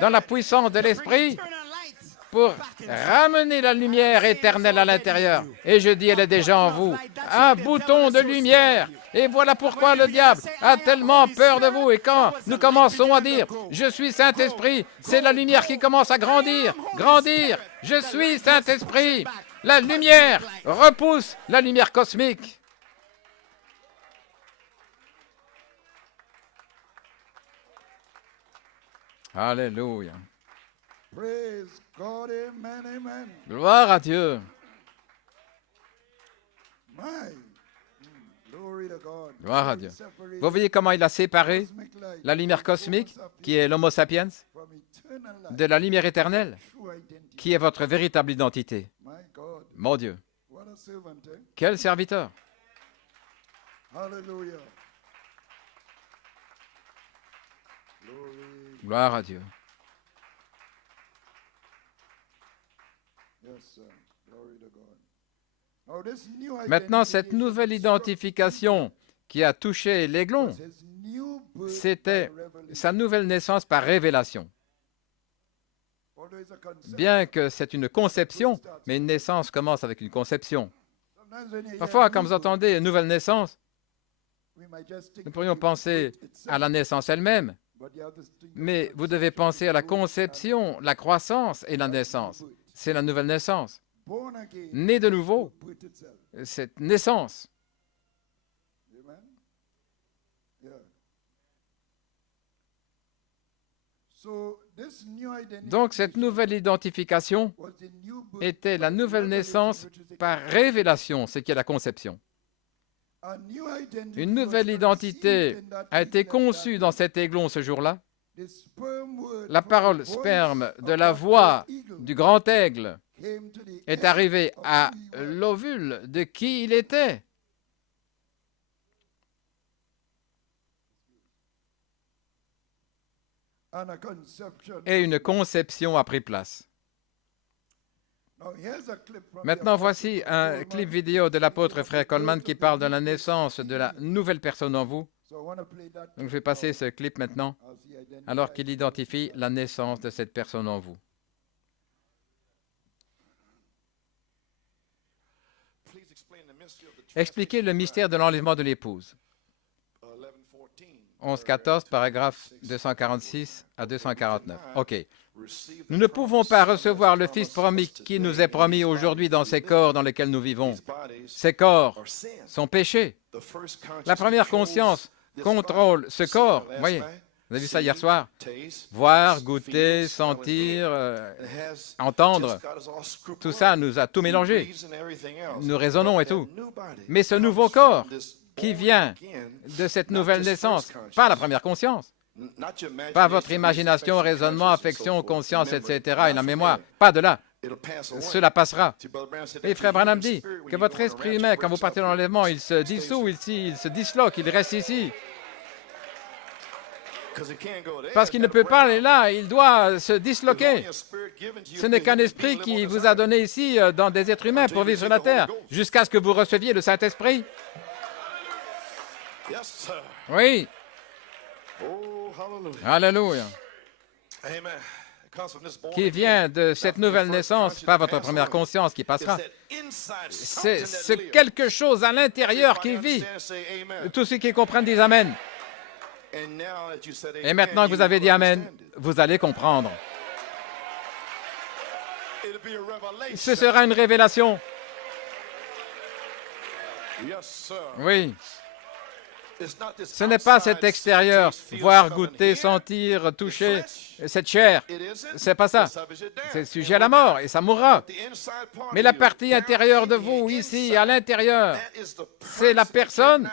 dans la puissance de l'Esprit, pour ramener la lumière éternelle à l'intérieur. Et je dis, elle est déjà en vous. Un bouton de lumière. Et voilà pourquoi le diable a tellement peur de vous. Et quand nous commençons à dire, je suis Saint-Esprit, c'est la lumière qui commence à grandir, grandir. Je suis Saint-Esprit. La lumière repousse la lumière cosmique. Alléluia. Gloire à Dieu. Gloire à Dieu. Vous voyez comment il a séparé la lumière cosmique, qui est l'homo sapiens, de la lumière éternelle, qui est votre véritable identité. Mon Dieu. Quel serviteur. Gloire à Dieu. Maintenant, cette nouvelle identification qui a touché l'aiglon, c'était sa nouvelle naissance par révélation. Bien que c'est une conception, mais une naissance commence avec une conception. Parfois, quand vous entendez une nouvelle naissance, nous pourrions penser à la naissance elle-même, mais vous devez penser à la conception, la croissance et la naissance. C'est la nouvelle naissance. Né de nouveau, cette naissance. Donc, cette nouvelle identification était la nouvelle naissance par révélation, ce qui est la conception. Une nouvelle identité a été conçue dans cet aiglon ce jour-là. La parole sperme de la voix du grand aigle est arrivée à l'ovule de qui il était. Et une conception a pris place. Maintenant, voici un clip vidéo de l'apôtre frère Coleman qui parle de la naissance de la nouvelle personne en vous. Donc, je vais passer ce clip maintenant, alors qu'il identifie la naissance de cette personne en vous. Expliquez le mystère de l'enlèvement de l'épouse. 11-14, paragraphe 246 à 249. OK. Nous ne pouvons pas recevoir le Fils promis qui nous est promis aujourd'hui dans ces corps dans lesquels nous vivons. Ces corps sont péchés. La première conscience contrôle ce corps. Vous voyez, vous avez vu ça hier soir? Voir, goûter, sentir, entendre. Tout ça nous a tout mélangé. Nous raisonnons et tout. Mais ce nouveau corps qui vient de cette nouvelle naissance, pas la première conscience, pas votre imagination, raisonnement, affection, conscience, etc., et la mémoire, pas de là. Cela passera. Et Frère Branham dit que votre esprit humain, quand vous partez dans l'enlèvement, il se dissout ici, il se disloque, il reste ici. Parce qu'il ne peut pas aller là, il doit se disloquer. Ce n'est qu'un esprit qui vous a donné ici dans des êtres humains pour vivre sur la terre, jusqu'à ce que vous receviez le Saint-Esprit. Oui. Alléluia. Qui vient de cette nouvelle naissance, pas votre première conscience qui passera. C'est ce quelque chose à l'intérieur qui vit. Tous ceux qui comprennent disent Amen. Et maintenant que vous avez dit Amen, vous allez comprendre. Ce sera une révélation. Oui. Ce n'est pas cet extérieur, voir, goûter, sentir, toucher, cette chair. C'est pas ça. C'est sujet à la mort et ça mourra. Mais la partie intérieure de vous, ici, à l'intérieur, c'est la personne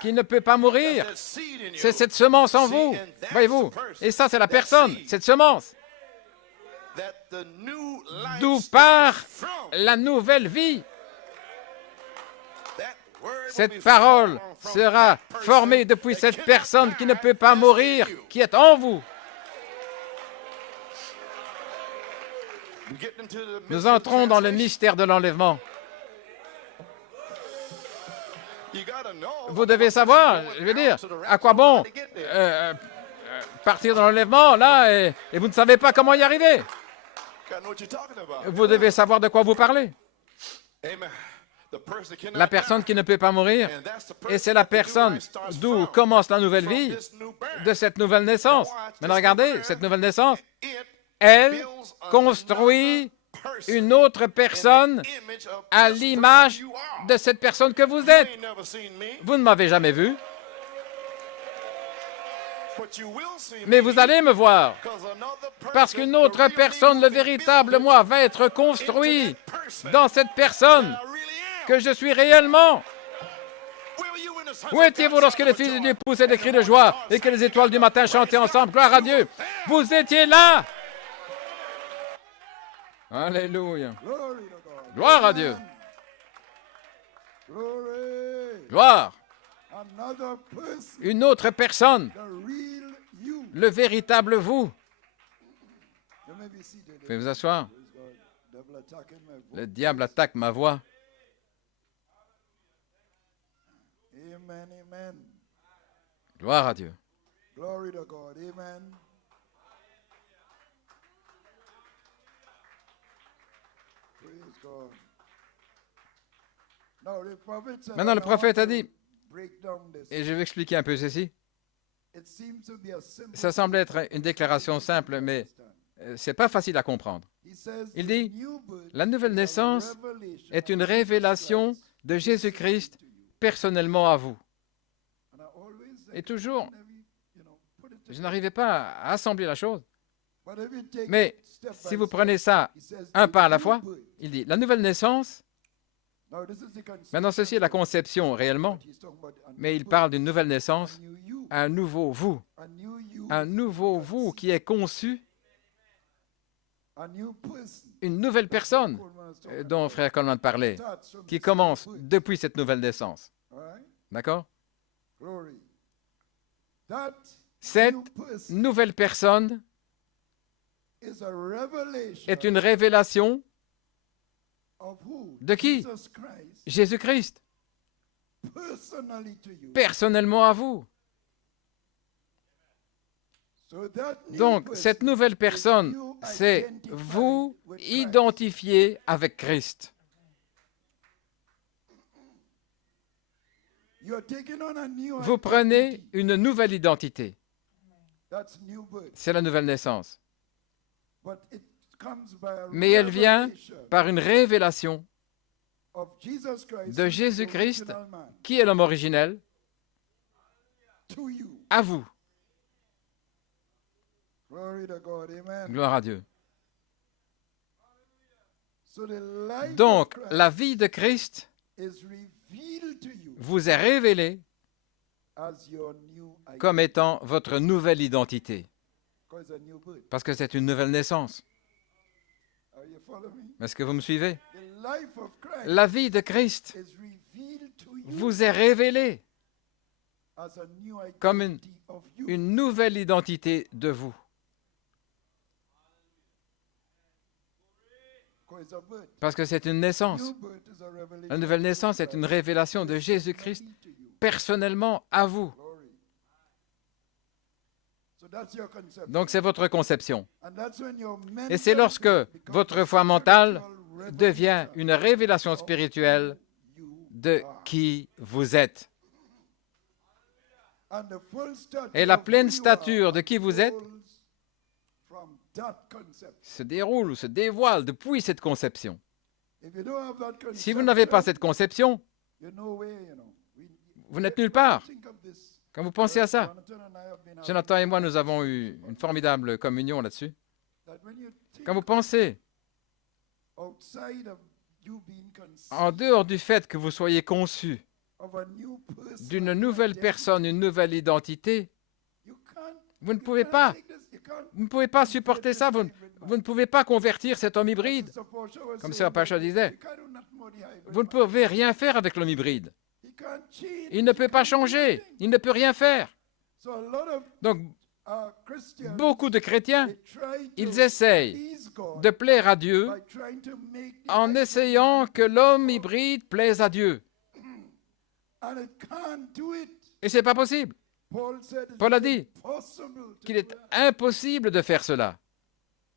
qui ne peut pas mourir. C'est cette semence en vous, voyez-vous. Et ça, c'est la personne, cette semence. D'où part la nouvelle vie. Cette parole sera formée depuis cette personne qui ne peut pas mourir, qui est en vous. Nous entrons dans le mystère de l'enlèvement. Vous devez savoir, je veux dire, à quoi bon partir dans l'enlèvement, là, et vous ne savez pas comment y arriver. Vous devez savoir de quoi vous parlez. La personne qui ne peut pas mourir, et c'est la personne d'où commence la nouvelle vie, de cette nouvelle naissance. Maintenant, regardez, cette nouvelle naissance, elle construit une autre personne à l'image de cette personne que vous êtes. Vous ne m'avez jamais vu, mais vous allez me voir, parce qu'une autre personne, le véritable moi, va être construit dans cette personne que je suis réellement. Où étiez-vous lorsque les fils de Dieu poussaient des cris de joie et que les étoiles du matin chantaient ensemble? Gloire à Dieu. Vous étiez là. Alléluia. Gloire à Dieu. Gloire. Une autre personne, le véritable vous. Vous pouvez vous asseoir. Le diable attaque ma voix. Amen, amen. Gloire à Dieu. Glory to God. Amen. Praise God. Now, the prophet said, Maintenant, le prophète a dit, break down this. et je vais expliquer un peu ceci. It seems to be a simple Ça semble être une déclaration simple, mais ce n'est pas facile à comprendre. He says, Il the dit, new birth la nouvelle is a naissance revelation est une of Jesus révélation Christ de Jésus-Christ to you. personnellement à vous. And I always say, Et toujours, put it je together. n'arrivais pas à assembler la chose. But if you take Mais it step si by vous step, prenez ça he says, un the pas à la new fois, birth. il dit, la nouvelle naissance, Now, this is the concept. maintenant ceci est la conception réellement, He's talking about a mais new il birth, parle d'une nouvelle naissance, a new you, un nouveau vous, a new you, un nouveau vous qui est conçu, a new person. une nouvelle personne Coleman was talking dont Frère Coleman parlait, starts from qui this commence new birth. depuis cette nouvelle naissance. All right? D'accord? Glory. That Cette new person nouvelle personne is a revelation est une révélation of who? de qui? Jesus Christ, Jésus-Christ, personally to you. personnellement à vous. So that new Donc, person cette nouvelle is personne, you c'est identified vous with Christ. identifié avec Christ. You are taking on a new Vous prenez identity. une nouvelle identité. That's new birth. C'est la nouvelle naissance. But it comes by a Mais elle vient revelation par une révélation of Jesus Christ, de who is the Jésus-Christ, original man, qui est l'homme originel, to you. à vous. Glory to God. Amen. Gloire à Dieu. So the life Donc, of Christ la vie de Christ is revealed to you vous est révélée as your new identity. comme étant votre nouvelle identité. Because it's a new birth. Parce que c'est une nouvelle naissance. Are you following me? Est-ce que vous me suivez? The life of Christ La vie de Christ is revealed to you vous est révélée as a new comme identity of you. une nouvelle identité de vous. Because it's a birth. Parce que c'est une naissance. New birth is a revelation La nouvelle of naissance Jesus est une Christ révélation de Jésus-Christ personally to you. personnellement à vous. Glory. So that's your concept. Donc c'est votre conception. And that's when your Et c'est mental lorsque becomes votre a foi mentale spiritual devient revelation une révélation of spirituelle who you de are. qui vous êtes. And the full stature Et la of who pleine you stature are de qui vous êtes flows from that concept. se déroule ou se dévoile depuis cette conception. If you don't have that concept, Si vous n'avez pas cette conception, you're no way, vous n'êtes nulle part. Think of this. Quand vous pensez à ça, Jonathan and I have been having Jonathan et moi, nous avons eu une formidable communion là-dessus. that when you think Quand vous pensez, outside of you being conceived en dehors du fait que vous soyez conçu of a new person, d'une nouvelle identity, personne, une nouvelle identité, you can't- vous ne you pouvez can't pas. take this, you can't Vous ne pouvez pas supporter ça. Vous ne pouvez pas convertir cet homme hybride. Sister Portia was Comme saying Sœur Pacha that disait, you can't do nothing more the hybrid vous ne man. pouvez rien faire avec l'homme hybride. He can't change, Il ne he peut pas can't do changer. nothing. Il ne peut rien faire. So a lot of Donc, Christians, beaucoup de chrétiens, they try to ils essayent please God de plaire à Dieu by trying to make the en hybrid essayant que l'homme hybride plaise à Dieu. and it can't do it. Et ce n'est pas possible. Paul said it Paul a is dit impossible to qu'il do est that. impossible de faire cela.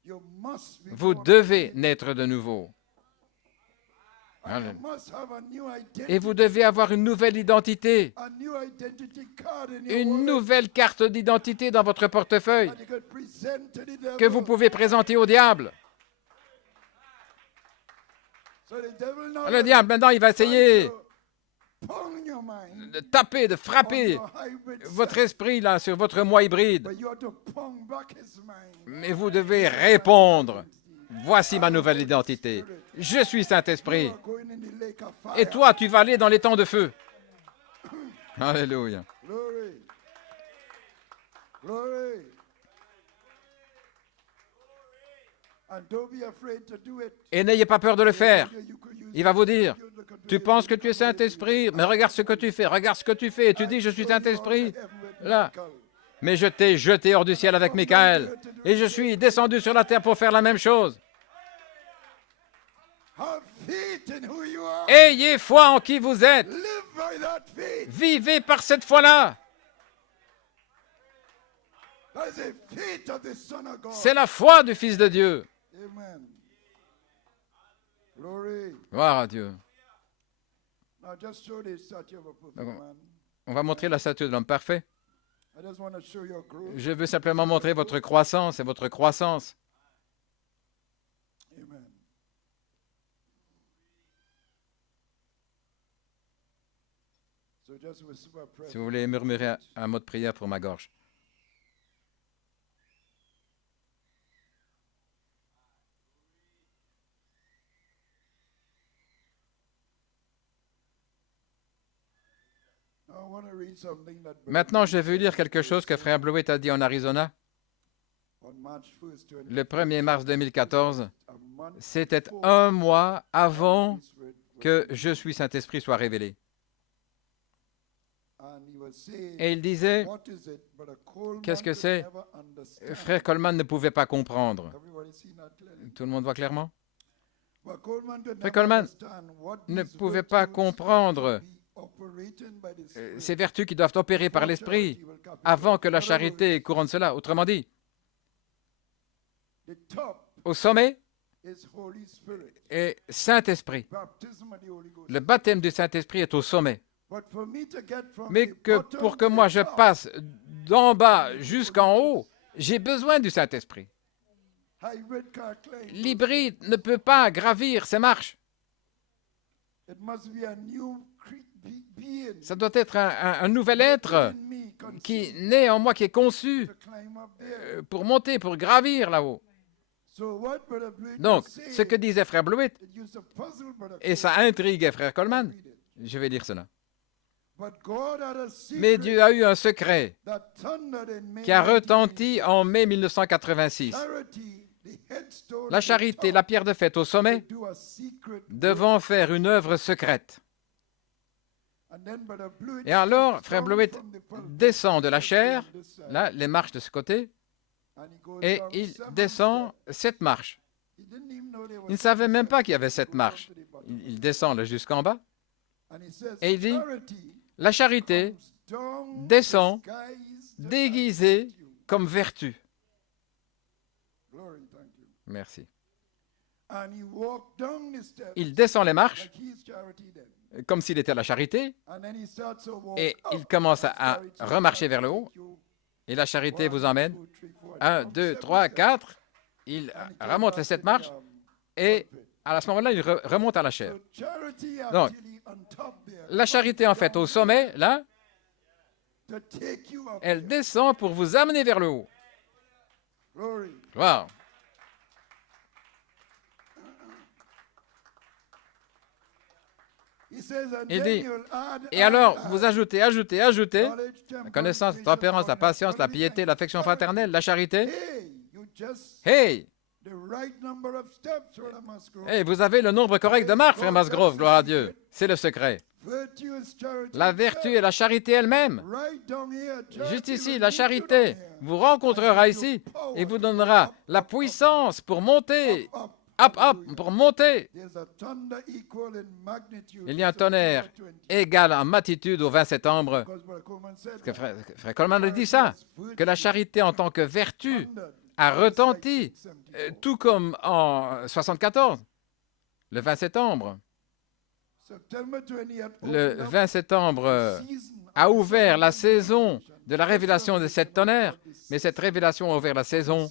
You must be Vous born devez again. naître de nouveau. And you must have a new identity, Et vous devez avoir une nouvelle identité, a new identity card in your une wallet nouvelle carte d'identité dans votre portefeuille that you can present to the devil. que vous pouvez présenter au diable. So the devil now Le diable, maintenant, il va essayer pound your mind de taper, de on frapper your hybrid votre self. esprit là sur votre moi hybride. But you have to pound back his mind. Mais vous devez répondre. Voici ma nouvelle identité. Je suis You Saint-Esprit. are going in the lake of fire. Et toi, tu vas aller dans les temps de feu. Alléluia. Glory. Glory. And don't be afraid to do it. Et n'ayez pas peur de le faire. You could use Il va vous dire, you look at tu penses que tu es Saint-Esprit, mais regarde ce que tu fais, regarde ce que tu fais. Et tu dis, je suis Saint-Esprit. Là. Mais je t'ai jeté hors du ciel avec Michael. Et je suis descendu sur la terre pour faire la même chose. Have faith in who you are. Ayez foi en qui vous êtes. Live by Vivez par cette foi-là. C'est la foi du Fils de Dieu. Gloire à Dieu. Donc, on va montrer la statue de l'homme parfait. Je veux simplement montrer votre croissance et votre croissance. Si vous voulez murmurer un mot de prière pour ma gorge. Maintenant, je veux lire quelque chose que Frère Blewett a dit en Arizona. Le 1er mars 2014, c'était un mois avant que Je suis Saint-Esprit soit révélé. Et il disait, qu'est-ce que c'est? Frère Coleman ne pouvait pas comprendre. Tout le monde voit clairement? Frère Coleman ne pouvait pas comprendre ces vertus qui doivent opérer par l'Esprit avant que la charité couronne cela. Autrement dit, au sommet est Saint-Esprit. Le baptême du Saint-Esprit est au sommet. Mais pour que moi je passe d'en bas jusqu'en haut, j'ai besoin du Saint-Esprit. L'hybride ne peut pas gravir ces marches. Ça doit être un nouvel être qui naît en moi, qui est conçu pour monter, pour gravir là-haut. Donc, ce que disait Frère Blewett, et ça intriguait Frère Coleman, je vais lire cela. Mais Dieu a eu un secret qui a retenti en mai 1986. La charité, la pierre de fête au sommet, devant faire une œuvre secrète. Et alors, Frère Blewett descend de la chair, là, les marches de ce côté, et il descend 7 marches. Il ne savait même pas qu'il y avait 7 marches. Il descend là jusqu'en bas, et il dit, la charité descend déguisée comme vertu. Merci. Il descend les marches comme s'il était la charité et il commence à remarcher vers le haut et la charité vous emmène 1, 2, 3, 4. Il remonte les 7 marches et à ce moment-là, il remonte à la chair. Donc, la charité, en fait, au sommet, là, elle descend pour vous amener vers le haut. Wow. Il dit, et alors, vous ajoutez la connaissance, la tempérance, la patience, la piété, l'affection fraternelle, la charité. Hey! Hey, vous avez le nombre correct de marques, Frère Musgrove, gloire à Dieu. C'est le secret. La vertu et la charité elle-même. Juste ici, la charité vous rencontrera ici et vous donnera la puissance pour monter. Pour monter. Il y a un tonnerre égal en magnitude au 20 septembre. Frère Coleman a dit ça, que la charité en tant que vertu a retenti, tout comme en 74, le 20 septembre. Le 20 septembre a ouvert la saison de la révélation de cette tonnerre, mais cette révélation a ouvert la saison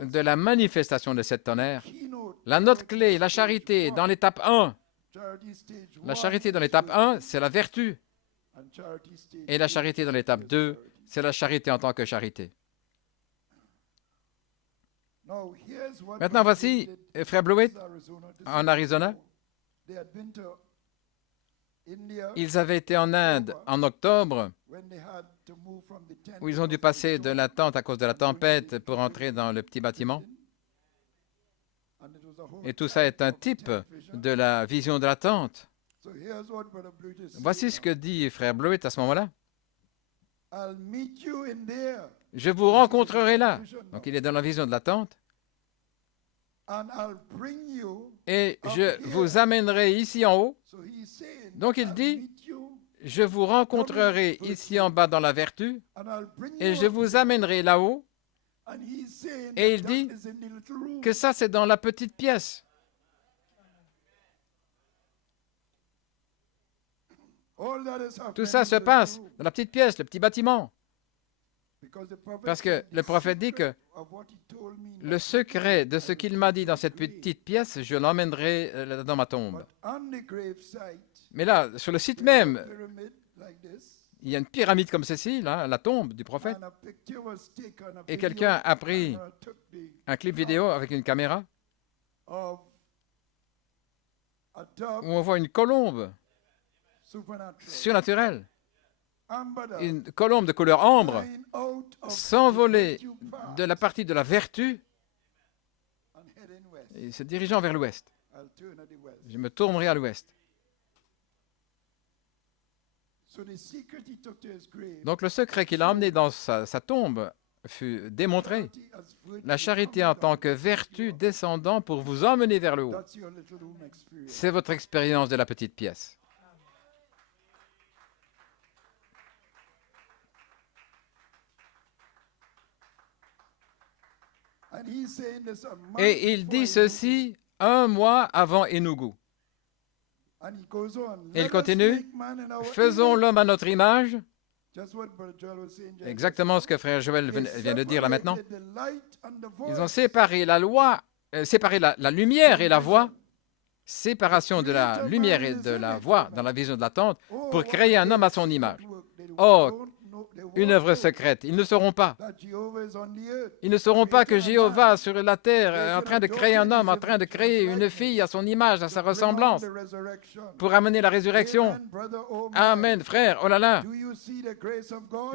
de la manifestation de cette tonnerre. La note clé, la charité dans l'étape 1. La charité dans l'étape 1, c'est la vertu. Et la charité dans l'étape 2, c'est la charité en tant que charité. Maintenant, voici Frère Blewett en Arizona. Ils avaient été en Inde en octobre, où ils ont dû passer de la tente à cause de la tempête pour entrer dans le petit bâtiment. Et tout ça est un type de la vision de la tente. Voici ce que dit Frère Blewett à ce moment-là. Je vous rencontrerai là. Donc il est dans la vision de la tente. et je vous amènerai ici en haut. Donc il dit, je vous rencontrerai ici en bas dans la vertu et je vous amènerai là-haut. Et il dit que ça, c'est dans la petite pièce. Tout ça se passe dans la petite pièce, le petit bâtiment. Parce que le prophète dit que le secret de ce qu'il m'a dit dans cette petite pièce, je l'emmènerai dans ma tombe. Mais là, sur le site même, il y a une pyramide comme ceci, là, la tombe du prophète. Et quelqu'un a pris un clip vidéo avec une caméra où on voit une colombe surnaturelle, une colombe de couleur ambre, s'envoler de la partie de la vertu et se dirigeant vers l'ouest. Je me tournerai à l'ouest. Donc le secret qu'il a emmené dans sa tombe fut démontré. La charité en tant que vertu descendant pour vous emmener vers le haut. C'est votre expérience de la petite pièce. Et il dit ceci 1 mois avant Enugu. Et il continue, faisons l'homme à notre image. Exactement ce que frère Joël vient de dire là maintenant. Ils ont séparé la lumière et la voix, séparation de la lumière et de la voix dans la vision de la tente, pour créer un homme à son image. Oh, une œuvre secrète. Ils ne sauront pas. Ils ne sauront pas que Jéhovah sur la terre est en train de créer un homme, en train de créer une fille à son image, à sa ressemblance, pour amener la résurrection. Amen, frère. Oh là là.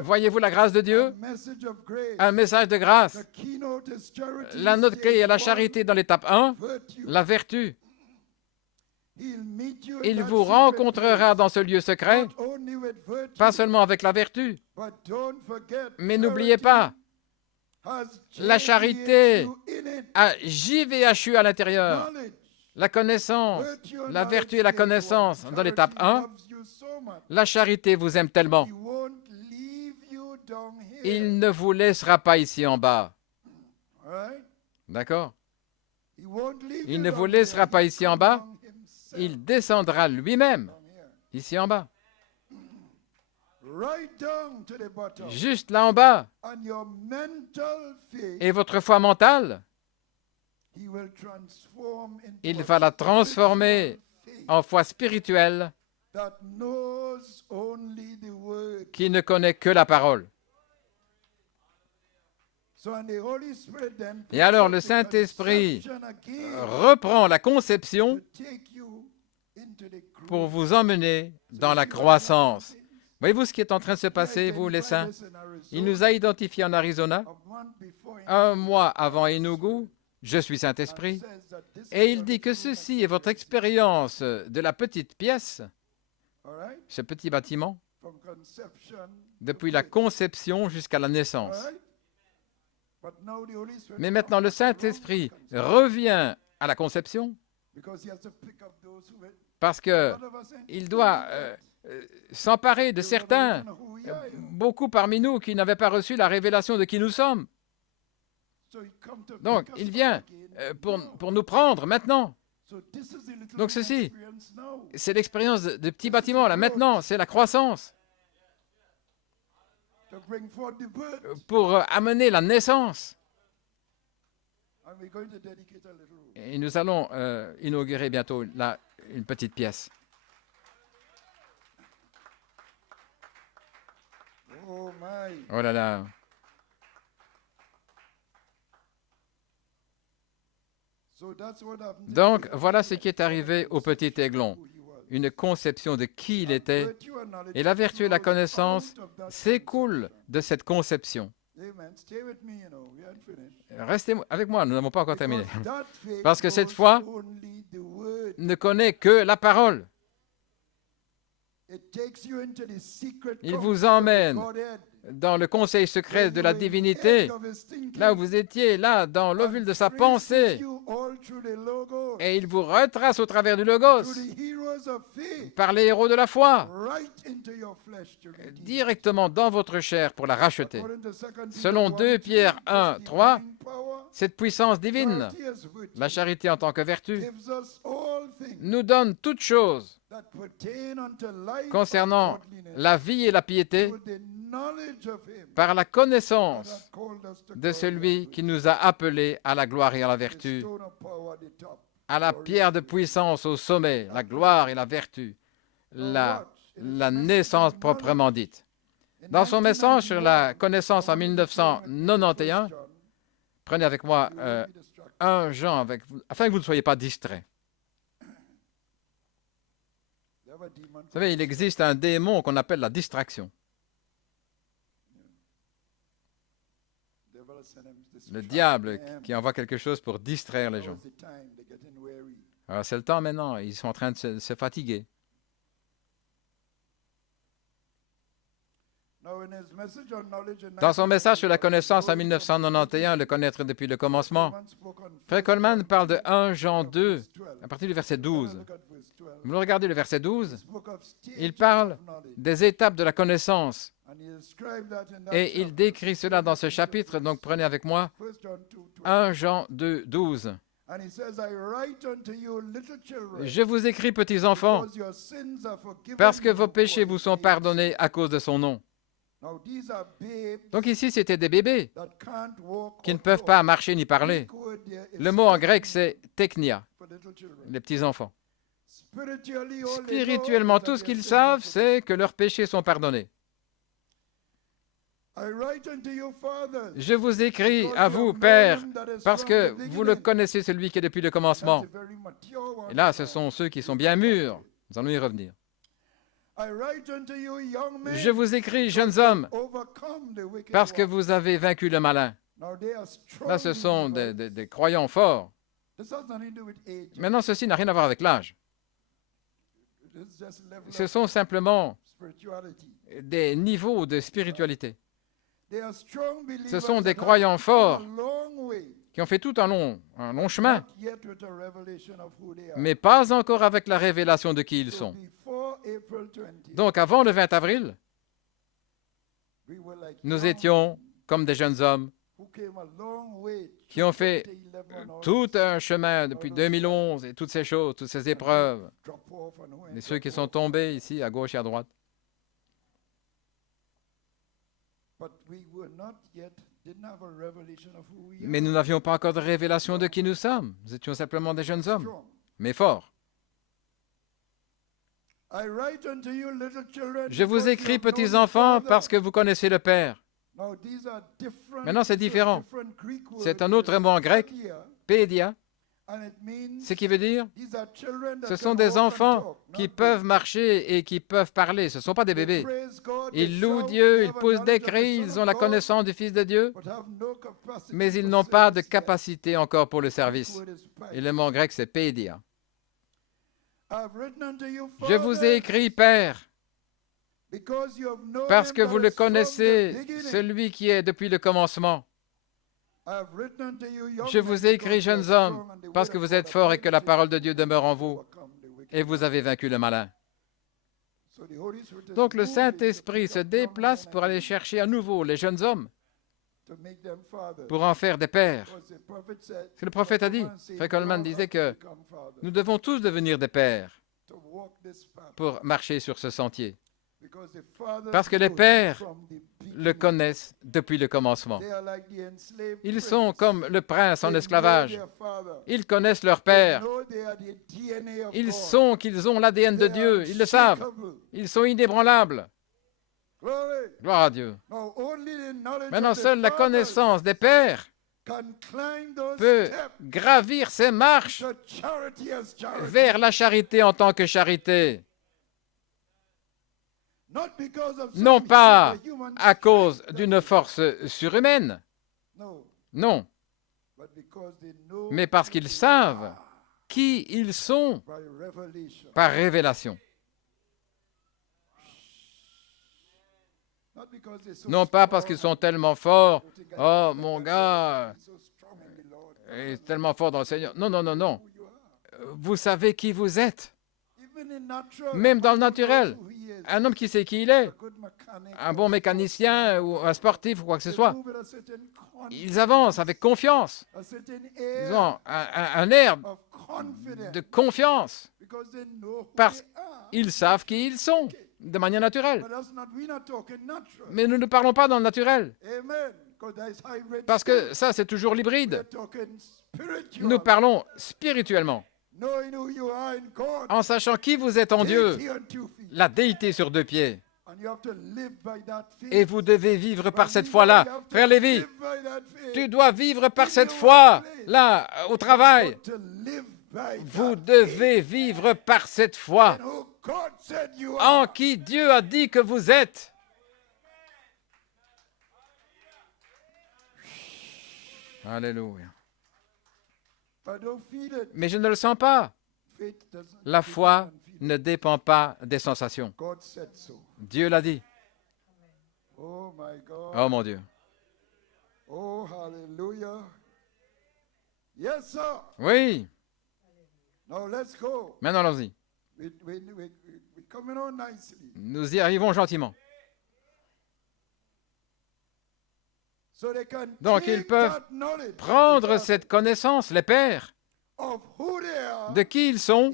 Voyez-vous la grâce de Dieu? Un message de grâce. La note clé est la charité dans l'étape 1, la vertu. Il vous rencontrera dans ce lieu secret, pas seulement avec la vertu, mais n'oubliez pas, la charité a JVHU à l'intérieur, la connaissance, la vertu et la connaissance dans l'étape 1. La charité vous aime tellement, il ne vous laissera pas ici en bas. D'accord? Il ne vous laissera pas ici en bas. Il descendra lui-même, ici en bas. Juste là en bas. Et votre foi mentale, il va la transformer en foi spirituelle qui ne connaît que la parole. Et alors le Saint-Esprit reprend la conception pour vous emmener dans la croissance. Voyez-vous ce qui est en train de se passer, vous les saints? Il nous a identifiés en Arizona. 1 mois avant Enugu, je suis Saint-Esprit. Et il dit que ceci est votre expérience de la petite pièce, ce petit bâtiment, depuis la conception jusqu'à la naissance. Mais maintenant, le Saint-Esprit revient à la conception parce qu'il doit s'emparer de certains, beaucoup parmi nous qui n'avaient pas reçu la révélation de qui nous sommes. Donc, il vient pour nous prendre maintenant. Donc, ceci, c'est l'expérience de petit bâtiment, là, maintenant, c'est la croissance. Pour amener la naissance. Et nous allons inaugurer bientôt là, une petite pièce. Oh là là. Donc, voilà ce qui est arrivé au petit Aiglon. Une conception de qui il était. Et la vertu et la connaissance s'écoulent de cette conception. Restez avec moi, nous n'avons pas encore terminé. Parce que cette foi ne connaît que la parole. Il vous emmène dans le conseil secret de la divinité, là où vous étiez, là, dans l'ovule de sa pensée, et il vous retrace au travers du Logos, par les héros de la foi, directement dans votre chair pour la racheter. Selon 2 Pierre 1, 3, cette puissance divine, la charité en tant que vertu, nous donne toutes choses concernant la vie et la piété par la connaissance de celui qui nous a appelés à la gloire et à la vertu, à la pierre de puissance au sommet, la gloire et la vertu, la naissance proprement dite. Dans son message sur la connaissance en 1991, prenez avec moi 1 Jean, afin que vous ne soyez pas distraits. Vous savez, il existe un démon qu'on appelle la distraction. Le diable qui envoie quelque chose pour distraire les gens. Alors c'est le temps maintenant, ils sont en train de se fatiguer. Dans son message sur la connaissance en 1991, le connaître depuis le commencement, Frère Coleman parle de 1 Jean 2, à partir du verset 12. Vous regardez le verset 12, il parle des étapes de la connaissance. Et il décrit cela dans ce chapitre, donc prenez avec moi 1 Jean 2, 12. Je vous écris, petits enfants, parce que vos péchés vous sont pardonnés à cause de son nom. Donc ici, c'était des bébés qui ne peuvent pas marcher ni parler. Le mot en grec, c'est teknia, les petits-enfants. Spirituellement, tout ce qu'ils savent, c'est que leurs péchés sont pardonnés. Je vous écris à vous, Père, parce que vous le connaissez, celui qui est depuis le commencement. Et là, ce sont ceux qui sont bien mûrs. Nous allons y revenir. Je vous écris, jeunes hommes, parce que vous avez vaincu le malin. Là, ce sont des croyants forts. Maintenant, ceci n'a rien à voir avec l'âge. Ce sont simplement des niveaux de spiritualité. Ce sont des croyants forts qui ont fait tout un long chemin, mais pas encore avec la révélation de qui ils sont. Donc, avant le 20 avril, nous étions comme des jeunes hommes qui ont fait tout un chemin depuis 2011 et toutes ces choses, toutes ces épreuves, et ceux qui sont tombés ici, à gauche et à droite. Mais nous n'avions pas encore de révélation de qui nous sommes. Nous étions simplement des jeunes hommes, mais forts. Je vous écris, petits enfants, parce que vous connaissez le Père. Maintenant, c'est différent. C'est un autre mot en grec, pédia, ce qui veut dire, ce sont des enfants qui peuvent marcher et qui peuvent parler. Ce ne sont pas des bébés. Ils louent Dieu, ils poussent des cris, ils ont la connaissance du Fils de Dieu, mais ils n'ont pas de capacité encore pour le service. Et le mot en grec, c'est pédia. Je vous ai écrit, Père, parce que vous le connaissez, celui qui est depuis le commencement. Je vous ai écrit, jeunes hommes, parce que vous êtes forts et que la parole de Dieu demeure en vous, et vous avez vaincu le malin. Donc le Saint-Esprit se déplace pour aller chercher à nouveau les jeunes hommes, pour en faire des pères. Ce que le prophète a dit, Frère Coleman disait que nous devons tous devenir des pères pour marcher sur ce sentier. Parce que les pères le connaissent depuis le commencement. Ils sont comme le prince en esclavage. Ils connaissent leur père. Ils ont l'ADN de Dieu. Ils le savent. Ils sont inébranlables. Gloire à Dieu. Maintenant, seule la connaissance des pères peut gravir ces marches vers la charité en tant que charité. Non pas à cause d'une force surhumaine, non, mais parce qu'ils savent qui ils sont par révélation. Non pas parce qu'ils sont tellement forts. Oh, mon gars est tellement fort dans le Seigneur. Non, non, non, non. Vous savez qui vous êtes. Même dans le naturel. Un homme qui sait qui il est, un bon mécanicien ou un sportif ou quoi que ce soit, ils avancent avec confiance. Ils ont un air de confiance parce qu'ils savent qui ils sont de manière naturelle. Mais nous ne parlons pas dans le naturel parce que ça, c'est toujours l'hybride. Nous parlons spirituellement en sachant qui vous êtes en Dieu, la déité sur deux pieds. Et vous devez vivre par cette foi-là. Frère Lévi, tu dois vivre par cette foi, là, au travail. Vous devez vivre par cette foi en qui Dieu a dit que vous êtes. Alléluia. Mais je ne le sens pas. La foi ne dépend pas des sensations. Dieu l'a dit. Oh mon Dieu. Oui. Maintenant, allons-y. Nous y arrivons gentiment. Donc, ils peuvent prendre cette connaissance, les pères, de qui ils sont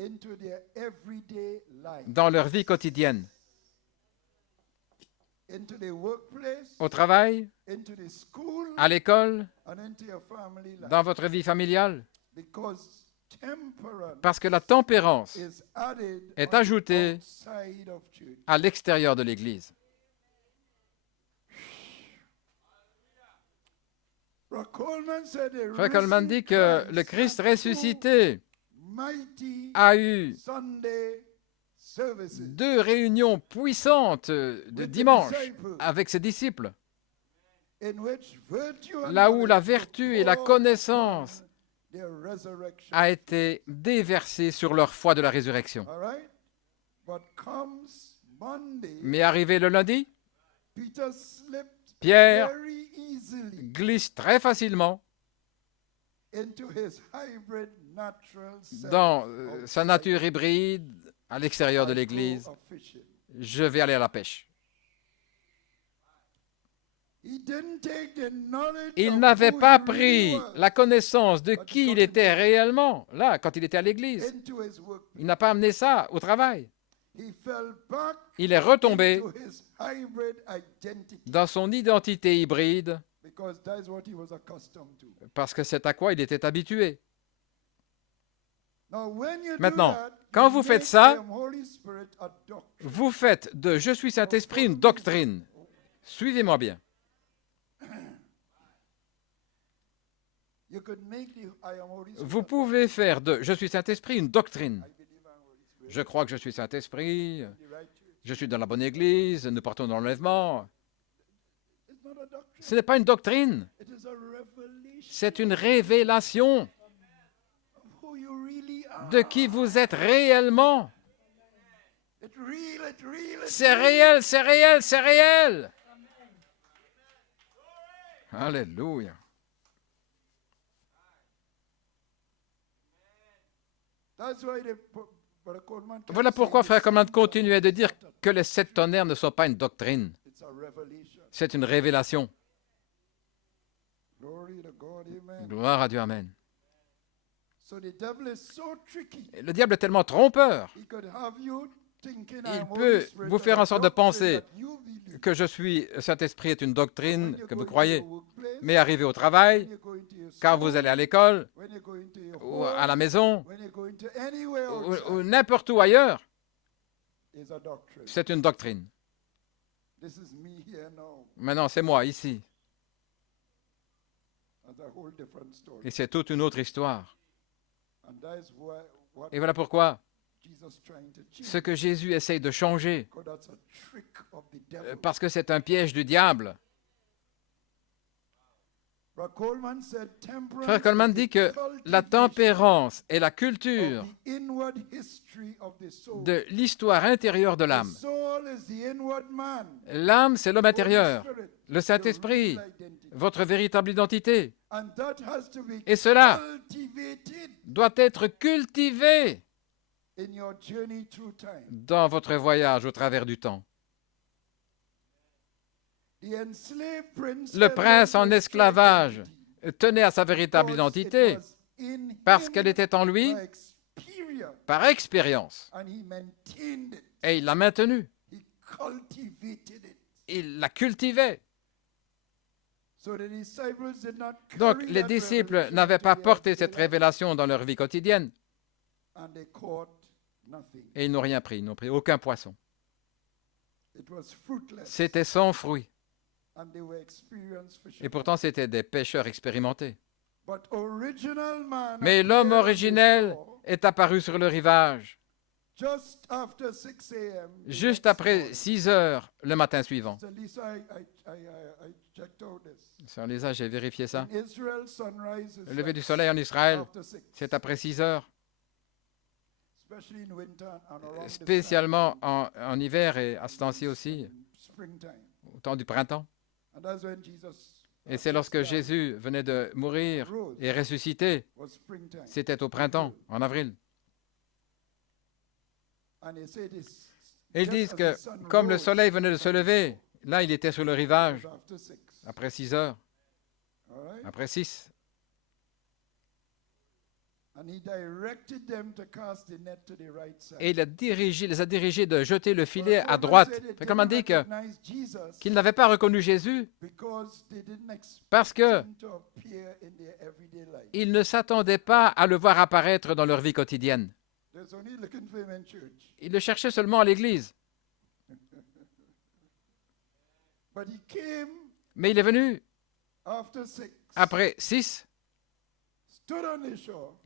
dans leur vie quotidienne, au travail, à l'école, dans votre vie familiale, parce que la tempérance est ajoutée à l'extérieur de l'Église. Frère Coleman dit que le Christ ressuscité a eu 2 réunions puissantes de dimanche avec ses disciples, là où la vertu et la connaissance a été déversée sur leur foi de la résurrection. Mais arrivé le lundi, Pierre glisse très facilement dans sa nature hybride à l'extérieur de l'Église. Je vais aller à la pêche. Il n'avait pas pris la connaissance de qui il était réellement, là, quand il était à l'Église. Il n'a pas amené ça au travail. Il est retombé dans son identité hybride parce que c'est à quoi il était habitué. Maintenant, quand vous faites ça, vous faites de « Je suis Saint-Esprit » une doctrine. Suivez-moi bien. Vous pouvez faire de « Je suis Saint-Esprit » une doctrine. Je crois que je suis Saint-Esprit, je suis dans la bonne Église, nous partons dans l'enlèvement. Ce n'est pas une doctrine, c'est une révélation de qui vous êtes réellement. C'est réel, c'est réel, c'est réel. Alléluia. Voilà pourquoi Frère Coleman continuait de dire que les 7 tonnerres ne sont pas une doctrine. C'est une révélation. Gloire à Dieu, amen. Le diable est tellement trompeur. Il peut vous faire en sorte de penser que je suis Saint-Esprit est une doctrine que vous croyez. Mais arrivé au travail, quand vous allez à l'école, ou à la maison, ou n'importe où ailleurs, c'est une doctrine. Maintenant, c'est moi ici. Et c'est toute une autre histoire. Et voilà pourquoi ce que Jésus essaye de changer, parce que c'est un piège du diable. Frère Coleman dit que la tempérance est la culture de l'histoire intérieure de l'âme. L'âme, c'est l'homme intérieur, le Saint-Esprit, votre véritable identité. Et cela doit être cultivé dans votre voyage au travers du temps. Le prince en esclavage tenait à sa véritable identité parce qu'elle était en lui par expérience. Et il l'a maintenue. Il la cultivait. Donc, les disciples n'avaient pas porté cette révélation dans leur vie quotidienne. Et ils n'ont rien pris, ils n'ont pris aucun poisson. C'était sans fruit. Et pourtant, c'étaient des pêcheurs expérimentés. Mais l'homme originel est apparu sur le rivage juste après 6 heures le matin suivant. Sœur Lisa, j'ai vérifié ça. Le lever du soleil en Israël, c'est après 6 heures. Spécialement en hiver et à ce temps-ci aussi, au temps du printemps. Et c'est lorsque Jésus venait de mourir et ressusciter. C'était au printemps, en avril. Et ils disent que comme le soleil venait de se lever, là il était sur le rivage, après 6 heures, après 6. Et il les a dirigés de jeter le filet à droite. Comme on dit qu'ils n'avaient pas reconnu Jésus parce qu'ils ne s'attendaient pas à le voir apparaître dans leur vie quotidienne. Ils le cherchaient seulement à l'église. Mais il est venu après 6.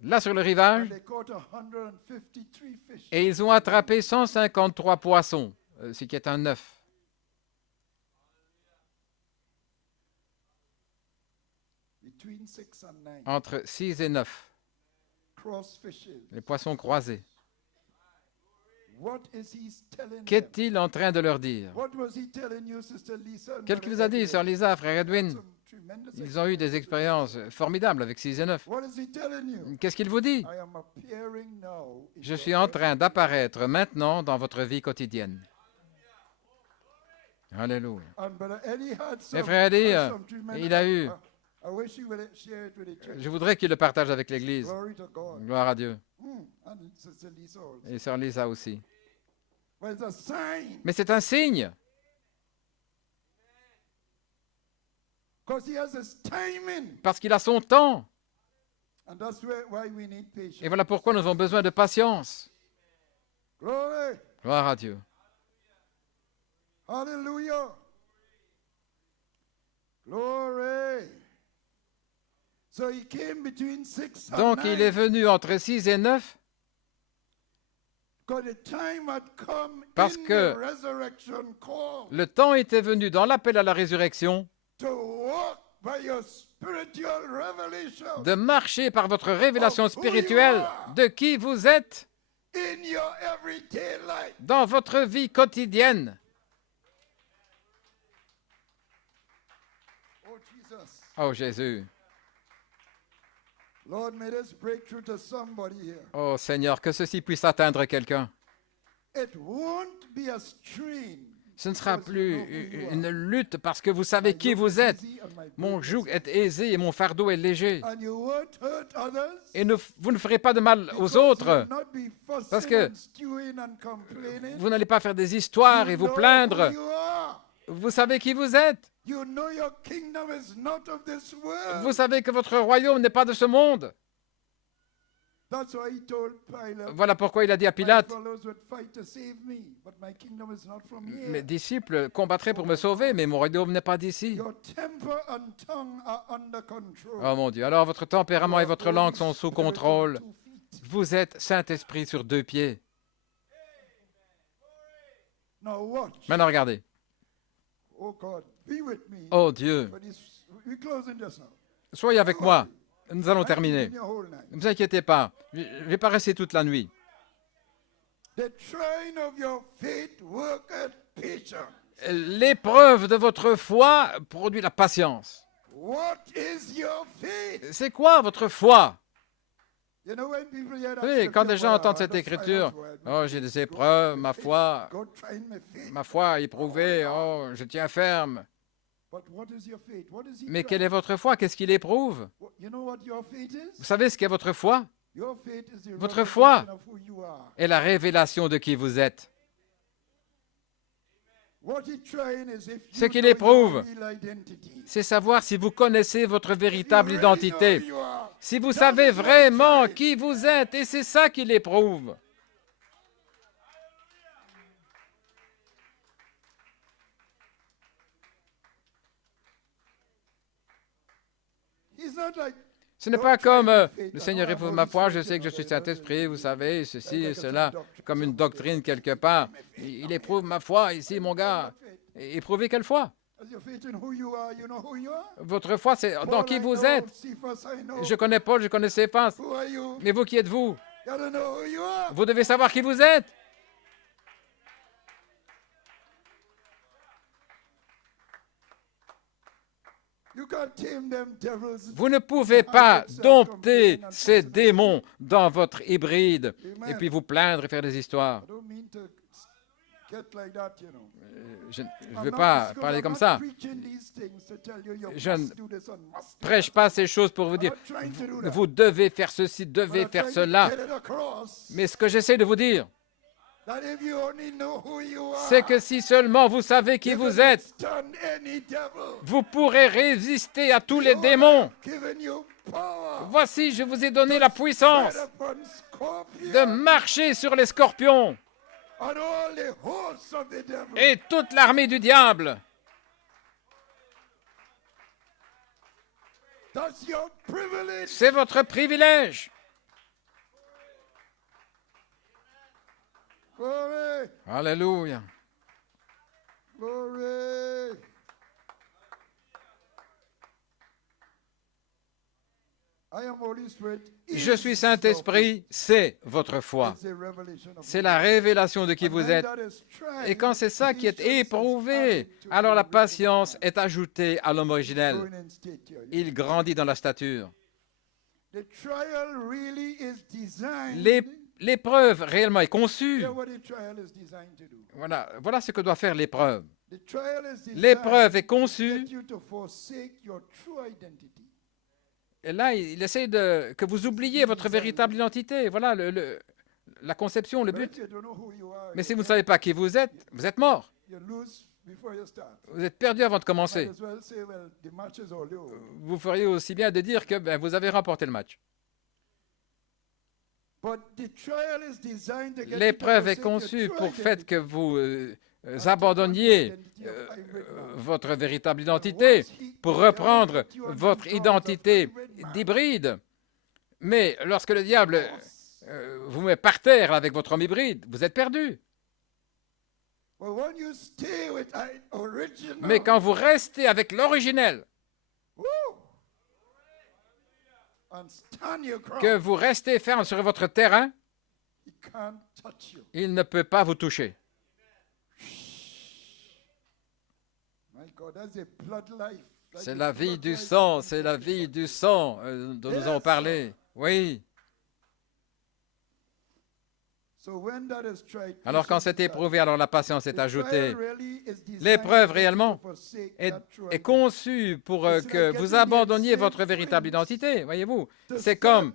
Là sur le rivage, et ils ont attrapé 153 poissons, ce qui est un 9. Entre 6 et 9, les poissons croisés. Qu'est-il en train de leur dire? Qu'est-ce qu'il vous a dit, Sœur Lisa, frère Edwin? Ils ont eu des expériences formidables avec 6 et 9. Qu'est-ce qu'il vous dit? Je suis en train d'apparaître maintenant dans votre vie quotidienne. Alléluia. Et frère Eddie, il a eu... Je voudrais qu'il le partage avec l'Église. Gloire à Dieu. Et Sœur Lisa aussi. Mais c'est un signe. Parce qu'il a son temps. Et voilà pourquoi nous avons besoin de patience. Gloire à Dieu. Alléluia. Glory. Donc il est venu entre 6 et 9 parce que le temps était venu dans l'appel à la résurrection de marcher par votre révélation spirituelle de qui vous êtes dans votre vie quotidienne. Oh Jésus. Oh Seigneur, que ceci puisse atteindre quelqu'un. Ce ne sera plus une lutte parce que vous savez qui vous êtes. Mon joug est aisé et mon fardeau est léger. Et vous ne ferez pas de mal aux autres parce que vous n'allez pas faire des histoires et vous plaindre. Vous savez qui vous êtes. Vous savez que votre royaume n'est pas de ce monde. Voilà pourquoi il a dit à Pilate, mes disciples combattraient pour me sauver, mais mon royaume n'est pas d'ici. Oh mon Dieu, alors votre tempérament et votre langue sont sous contrôle. Vous êtes Saint-Esprit sur 2 pieds. Maintenant regardez. Oh Dieu, Soyez avec moi. Nous allons terminer. Ne vous inquiétez pas. Je ne vais pas rester toute la nuit. L'épreuve de votre foi produit la patience. C'est quoi votre foi? Oui, quand les gens entendent cette écriture, oh, j'ai des épreuves, ma foi éprouvée, oh, je tiens ferme. Mais quelle est votre foi? Qu'est-ce qu'il éprouve? Vous savez ce qu'est votre foi? Votre foi est la révélation de qui vous êtes. Ce qu'il éprouve, c'est savoir si vous connaissez votre véritable identité, si vous savez vraiment qui vous êtes, et c'est ça qu'il éprouve. Ce n'est pas comme le Seigneur éprouve ma foi, je sais que je suis Saint-Esprit, vous savez, ceci et cela, comme une doctrine quelque part. Il éprouve ma foi ici, mon gars. Éprouvez quelle foi? Votre foi, c'est dans qui vous êtes. Je connais Paul, je connais Céphas. Mais vous, qui êtes-vous? Vous devez savoir qui vous êtes. Vous ne pouvez pas dompter ces démons dans votre hybride et puis vous plaindre et faire des histoires. Je ne veux pas parler comme ça. Je ne prêche pas ces choses pour vous dire vous devez faire ceci, devez faire cela. Mais ce que j'essaie de vous dire, c'est que si seulement vous savez qui vous êtes, vous pourrez résister à tous les démons. Voici, je vous ai donné la puissance de marcher sur les scorpions et toute l'armée du diable. C'est votre privilège. Alléluia. Je suis Saint-Esprit, c'est votre foi. C'est la révélation de qui vous êtes. Et quand c'est ça qui est éprouvé, alors la patience est ajoutée à l'homme originel. Il grandit dans la stature. L'épreuve réellement est conçue. Voilà ce que doit faire l'épreuve. L'épreuve est conçue. Et là, il essaie que vous oubliez votre véritable identité. Voilà la conception, le but. Mais si vous ne savez pas qui vous êtes mort. Vous êtes perdu avant de commencer. Vous feriez aussi bien de dire que vous avez remporté le match. L'épreuve est conçue pour fait que vous abandonniez votre véritable identité pour reprendre votre identité d'hybride. Mais lorsque le diable vous met par terre avec votre homme hybride, vous êtes perdu. Mais quand vous restez avec l'originel, que vous restez ferme sur votre terrain, il ne peut pas vous toucher. C'est la vie du sang, c'est la vie du sang dont nous avons parlé. Oui. Alors quand c'est éprouvé, alors la patience est ajoutée. L'épreuve réellement est conçue pour que vous abandonniez votre véritable identité, voyez-vous. C'est comme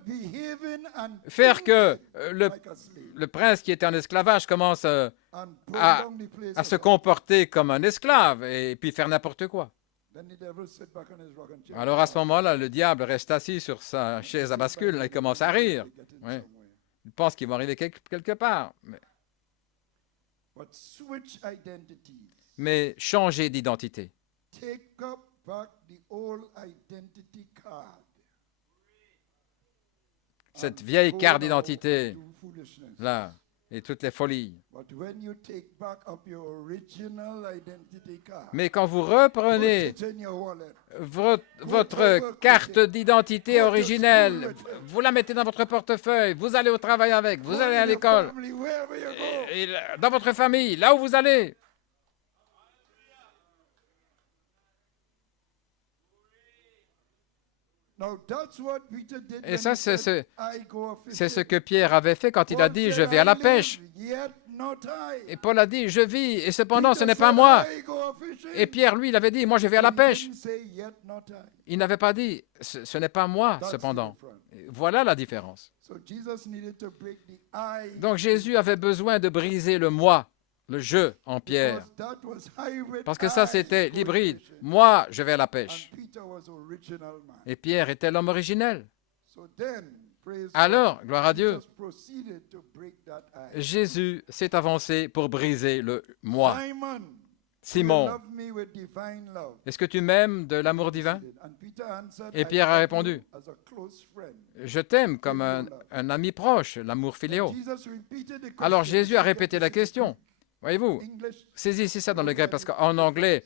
faire que le prince qui était en esclavage commence à se comporter comme un esclave et puis faire n'importe quoi. Alors à ce moment-là, le diable reste assis sur sa chaise à bascule et commence à rire. Oui. Il pense qu'ils vont arriver quelque part. Mais changez d'identité. Cette vieille carte d'identité, là, et toutes les folies. But when you take back up your original identity card, Mais quand vous put reprenez it in your wallet. votre carte d'identité originelle, vous la mettez dans votre portefeuille, vous allez au travail avec, vous allez à In your l'école, family, wherever you go. et dans votre famille, là où vous allez. Now, that's what Peter did Et when ça, he c'est said, ce, I go c'est ce fishing. que Pierre avait fait quand il a Paul dit « Je said, vais à I la live, pêche yet not I. ». Et Paul a dit « Je vis, et cependant, ce Peter n'est pas said, moi I go fishing. ». Et Pierre, lui, il avait dit « Moi, je vais à la He pêche didn't say, yet not I. ». Il n'avait pas dit « Ce n'est pas moi, That's the cependant difference. ». Voilà la différence. So Jesus needed to break the I, Donc Jésus avait besoin de briser le « moi », le « je » en Pierre. because that was hybrid Parce que ça, I c'était going l'hybride. fishing. Moi, je vais à la pêche. And Peter was original man. Et Pierre était l'homme originel. So then, praise Alors, God, gloire à Dieu, Jesus proceeded to break that I. Jésus s'est avancé pour briser le « moi ». Simon, you Simon, love me with divine love. est-ce que tu m'aimes de l'amour divin? And Peter answered, Et I Pierre a love répondu, you as a close friend. Je t'aime comme un ami proche, l'amour filéo. Jesus repeated the Alors question. Jésus a répété la question. Voyez-vous, English, saisissez ça dans le grec parce qu'en anglais,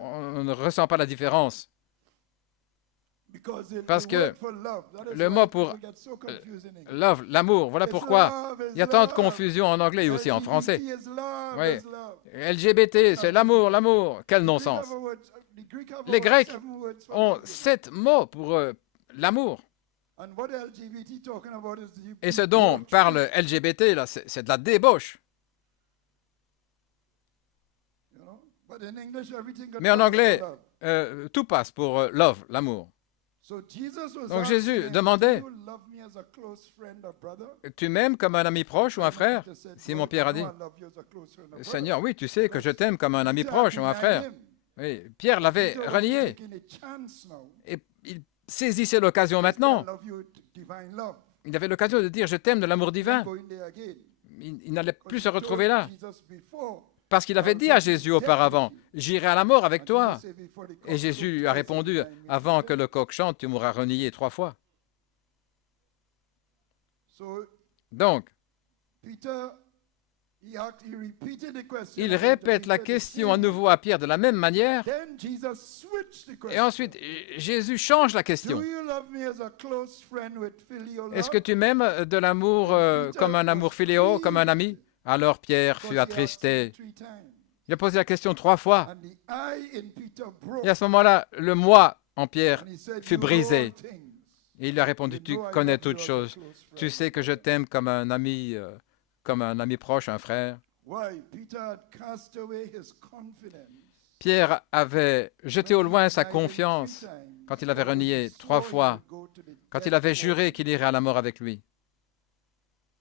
on ne ressent pas la différence. because Parce the que word for love, that is le why mot people pour get so confused in English. Love, l'amour, voilà It's pourquoi love, il y a tant de love. confusion en anglais et aussi en français. LGBT is love, Oui. is love. LGBT, c'est l'amour, l'amour. Quel Greek non-sens. have a word- the Greek have Les about Grecs 7 words for ont love. 7 mots pour l'amour. And what LGBT talking about is the Et ce dont debauchery. parle LGBT, là, c'est de la débauche. You know? But in English, everything got Mais en passed anglais, for love. Tout passe pour love, l'amour. So Jesus was Donc Jésus asking him, demandait, "Do you love me as a close friend or brother?" Tu m'aimes comme un ami proche ou un frère? Peter said, Simon "Lord, Pierre a you dit, know I love you as a close friend or brother." Seigneur, oui, tu sais que je t'aime comme un ami Peter proche ou un denied frère. him. Oui, Pierre l'avait Peter was renié. taking a chance now. Et il saisissait l'occasion I maintenant. love you with divine love. Il avait l'occasion de dire, je t'aime de l'amour divin. Going there again. Il n'allait plus Because se he retrouver told là. Jesus before, Parce qu'il avait dit à Jésus auparavant, j'irai à la mort avec toi. Et Jésus lui a répondu, avant que le coq chante, tu m'auras renié 3 fois. So Donc, Peter, he repeated the question il again to répète la Peter the question same à nouveau à Pierre de la même manière. Then Jesus switched the Et question. ensuite, Jésus change la Do question. you love me as a close friend with filial love? Est-ce que tu m'aimes de l'amour comme un amour filéo, comme un ami? Alors Pierre Because fut he asked attristé. him 3 times. Il a posé la question 3 fois. And the I in Peter broke. Et à ce moment-là, le moi en Pierre And he said, fut "You know brisé. all things. Et il lui a répondu, You tu know I connais love you toutes as a choses. close Tu friend." sais que je t'aime comme un ami proche, un frère. Why? Peter had cast away his confidence. Pierre avait jeté au loin sa Denied him 3 confiance times. quand il avait renié He 3 swore he fois, would go to the quand death il avait for juré qu'il irait à la mort avec lui.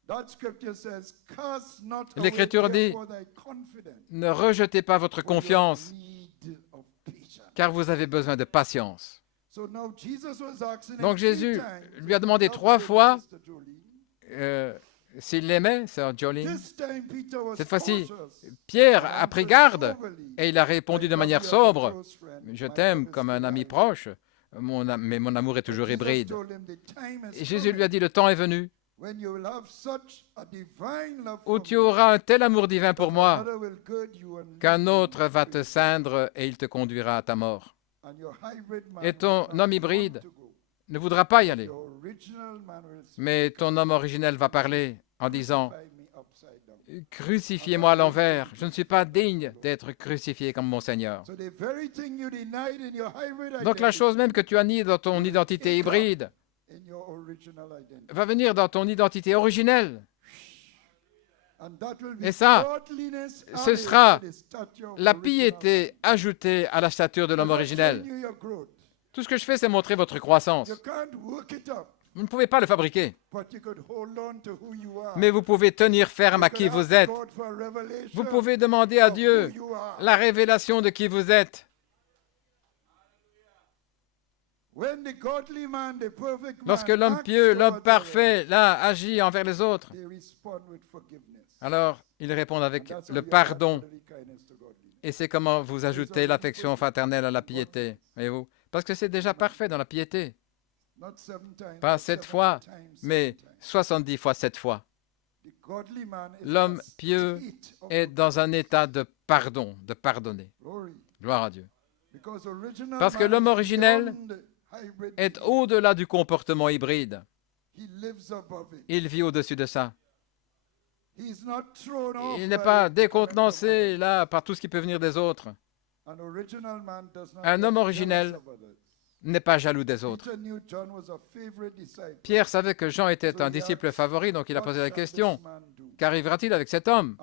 That scripture says, "Cast not away L'Écriture dit, therefore thy confidence, Ne rejetez pas votre for you have confiance, need of patience." car vous avez besoin de patience. So now Jesus was asking him Donc 3 Jésus times, lui a demandé "Love 3 you, fois Sister Jolie?" s'il l'aimait, sœur Jolene. This time Peter was Cette fois-ci, cautious. Pierre He a pris answered garde soberly, et il a répondu "I de love manière you as a sobre. close friend. Je My t'aime love is comme un still ami hiding." proche, mais mon amour est toujours Jesus hybride. told him, "The time is Et Jésus lui a coming dit, le temps est venu when you will have such a divine love où for tu me, auras un tel amour divin pour moi another will gird you and qu'un lead you autre va to te it, ceindre et il te conduira à ta mort. and your hybrid man Et ton will not homme hybride want to go. Ne voudra pas y aller. Your original man will speak, Mais ton homme originel va parler en disant, "Crucify me upside down." crucifiez-moi à l'envers, je ne suis pas digne d'être crucifié comme mon Seigneur. So the very thing you denied in your hybrid Donc la identity, chose même que tu as niée dans ton identité hybride in your original identity. va venir dans ton identité originelle. And that will be Et ça, godliness ce added sera to the stature of la original piété ajoutée à la stature de man. l'homme I'm originel. showing you your growth. Tout ce que je fais, c'est montrer votre croissance. You can't work it up, Vous ne pouvez pas le fabriquer, but you could hold on to who you are. mais vous pouvez tenir ferme à You qui could vous ask êtes. God for a revelation Vous pouvez demander à of Dieu who you are. la révélation de qui vous êtes. When the godly man, the perfect man, Lorsque l'homme acts pieux, l'homme towards parfait, là, agit envers les autres, others, they respond with forgiveness. alors ils répondent And avec that's how le you add pardon. brotherly kindness to godliness. Et c'est comment vous ajoutez l'affection fraternelle à la piété, voyez-vous? Parce que c'est déjà parfait dans la piété. Not 7 times, Pas but 7 70 fois, times, mais 7 times. 70 fois 7 fois. L'homme pieux est dans un état de pardon, de pardonner. Gloire à Dieu. Parce que l'homme originel est au-delà du comportement hybride. Il vit au-dessus de ça. Il n'est pas décontenancé là par tout ce qui peut venir des autres. Un homme originel n'est pas jaloux des autres. Pierre savait que Jean était un disciple favori, donc il a posé la question, qu'arrivera-t-il avec cet homme?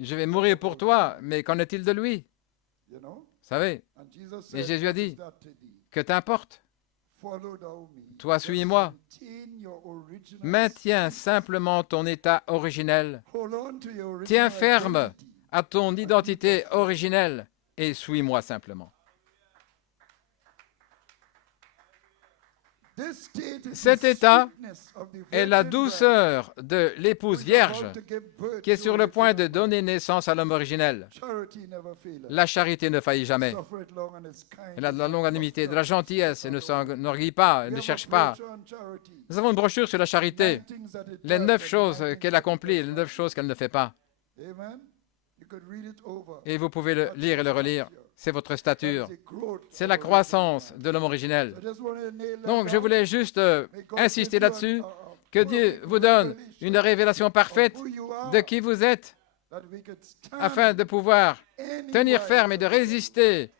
Je vais mourir pour toi, mais qu'en est-il de lui? Vous savez, et Jésus a dit, que t'importe? Toi, suis-moi. Maintiens simplement ton état originel. Tiens ferme à ton identité originelle et suis-moi simplement. Cet état est la douceur de l'épouse vierge qui est sur le point de donner naissance à l'homme originel. La charité ne faillit jamais. Elle a de la longanimité, de la gentillesse, elle ne s'enorgueillit pas, elle ne cherche pas. Nous avons une brochure sur la charité, les 9 choses qu'elle accomplit, les 9 choses qu'elle ne fait pas. Et vous pouvez le lire et le relire. C'est votre stature. C'est la croissance de l'homme originel. Donc, je voulais juste insister là-dessus, que Dieu vous donne une révélation parfaite de qui vous êtes, afin de pouvoir tenir ferme et de résister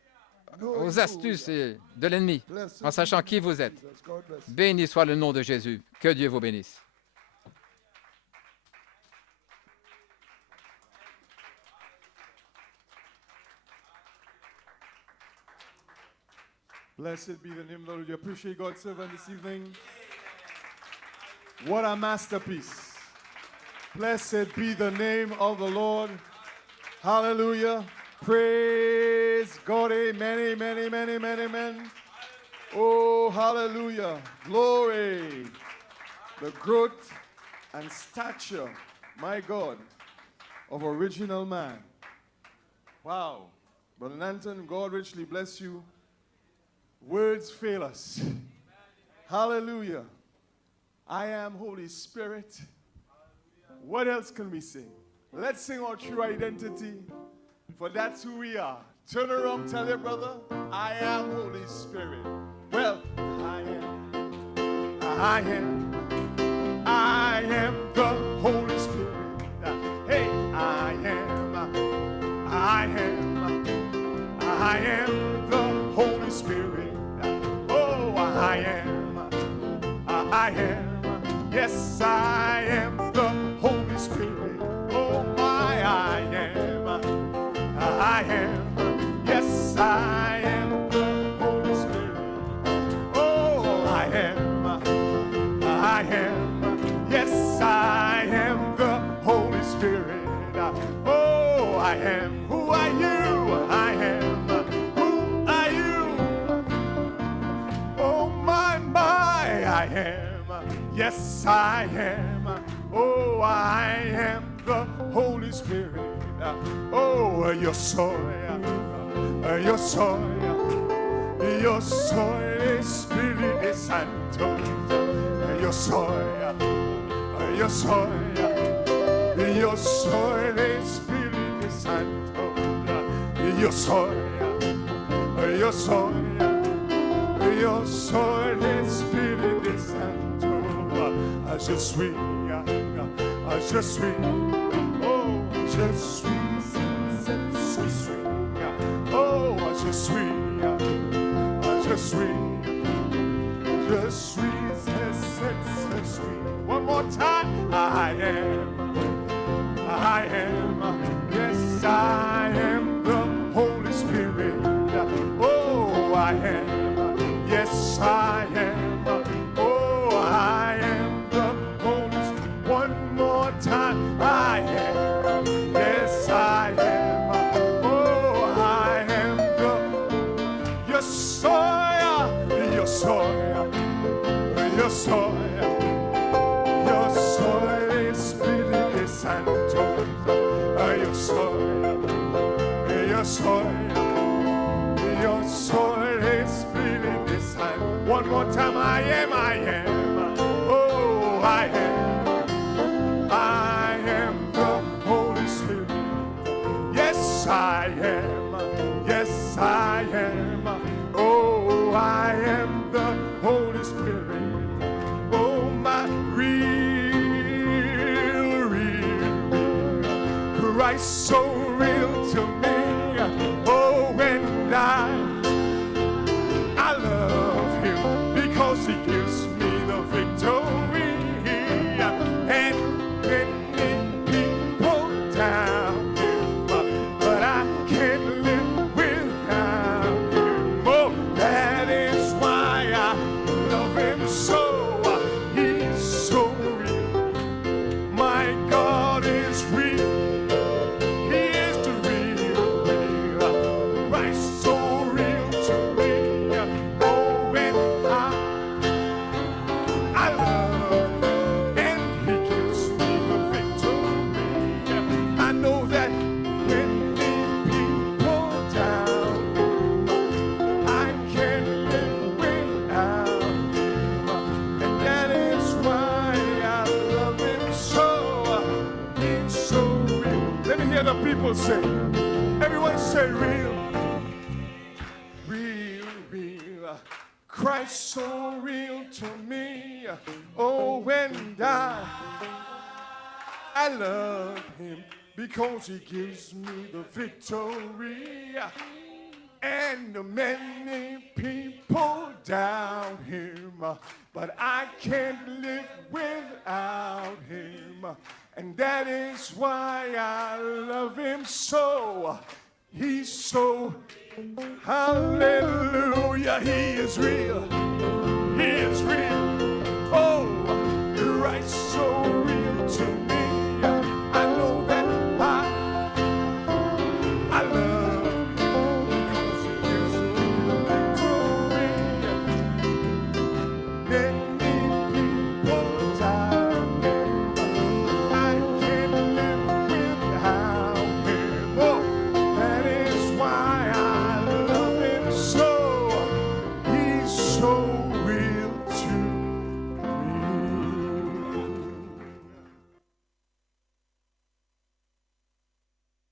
aux astuces de l'ennemi, en sachant qui vous êtes. Béni soit le nom de Jésus. Que Dieu vous bénisse. Blessed be the name of the Lord. You appreciate God's servant this evening. What a masterpiece. Blessed be the name of the Lord. Hallelujah. Praise God. Amen, amen, amen, amen, amen. Oh, hallelujah. Glory. The growth and stature, my God, of original man. Wow. Brother Nanton, God richly bless you. Words fail us. Hallelujah. I am Holy Spirit. What else can we sing? Let's sing our true identity, for that's who we are. Turn around, tell your brother, I am Holy Spirit. Well, I am the Holy Spirit. Hey, I am the Holy Spirit. Yes, I am the Holy Spirit. Oh my, yes, I am the Holy Spirit. Oh, I am, yes, I am the Holy Spirit. Oh, I am, who are you? I am, who are you? Oh my, I am, yes, I am. Oh, I am the Holy Spirit. Oh, yo soy Espíritu Santo. Yo soy el Espíritu Santo. Yo soy el Espíritu Santo. Je suis, oh, je suis, oh, je suis, one more time. I am, yes, I am the Holy Spirit. Oh, I am, yes, I am. Oh, I am the Holy Spirit. One more time. I am, yes, I am. Oh, I am the, yo soy Espíritu Santo. Yo soy Espíritu Santo. One more time. I am. Oh, I am. Yes, I am. Oh, I am the Holy Spirit. Oh, my real, Christ so real to me. Oh, and I love him because he gives me the victory. And many people doubt him, but I can't live without him. Oh, that is why I love him so. He's so real. My God is real. He is the real. Christ so real to me. Oh, when I love him and he gives me the victory. I know that many people doubt him, I can't live without him, and that is why I love him so. He's so real. Let me hear the people say. Everyone say real, real, real. Christ so real to me. Oh, when I love him because he gives me the victory. And many people doubt him, but I can't live without him. And that is why I love him so. He's so, hallelujah, he is real.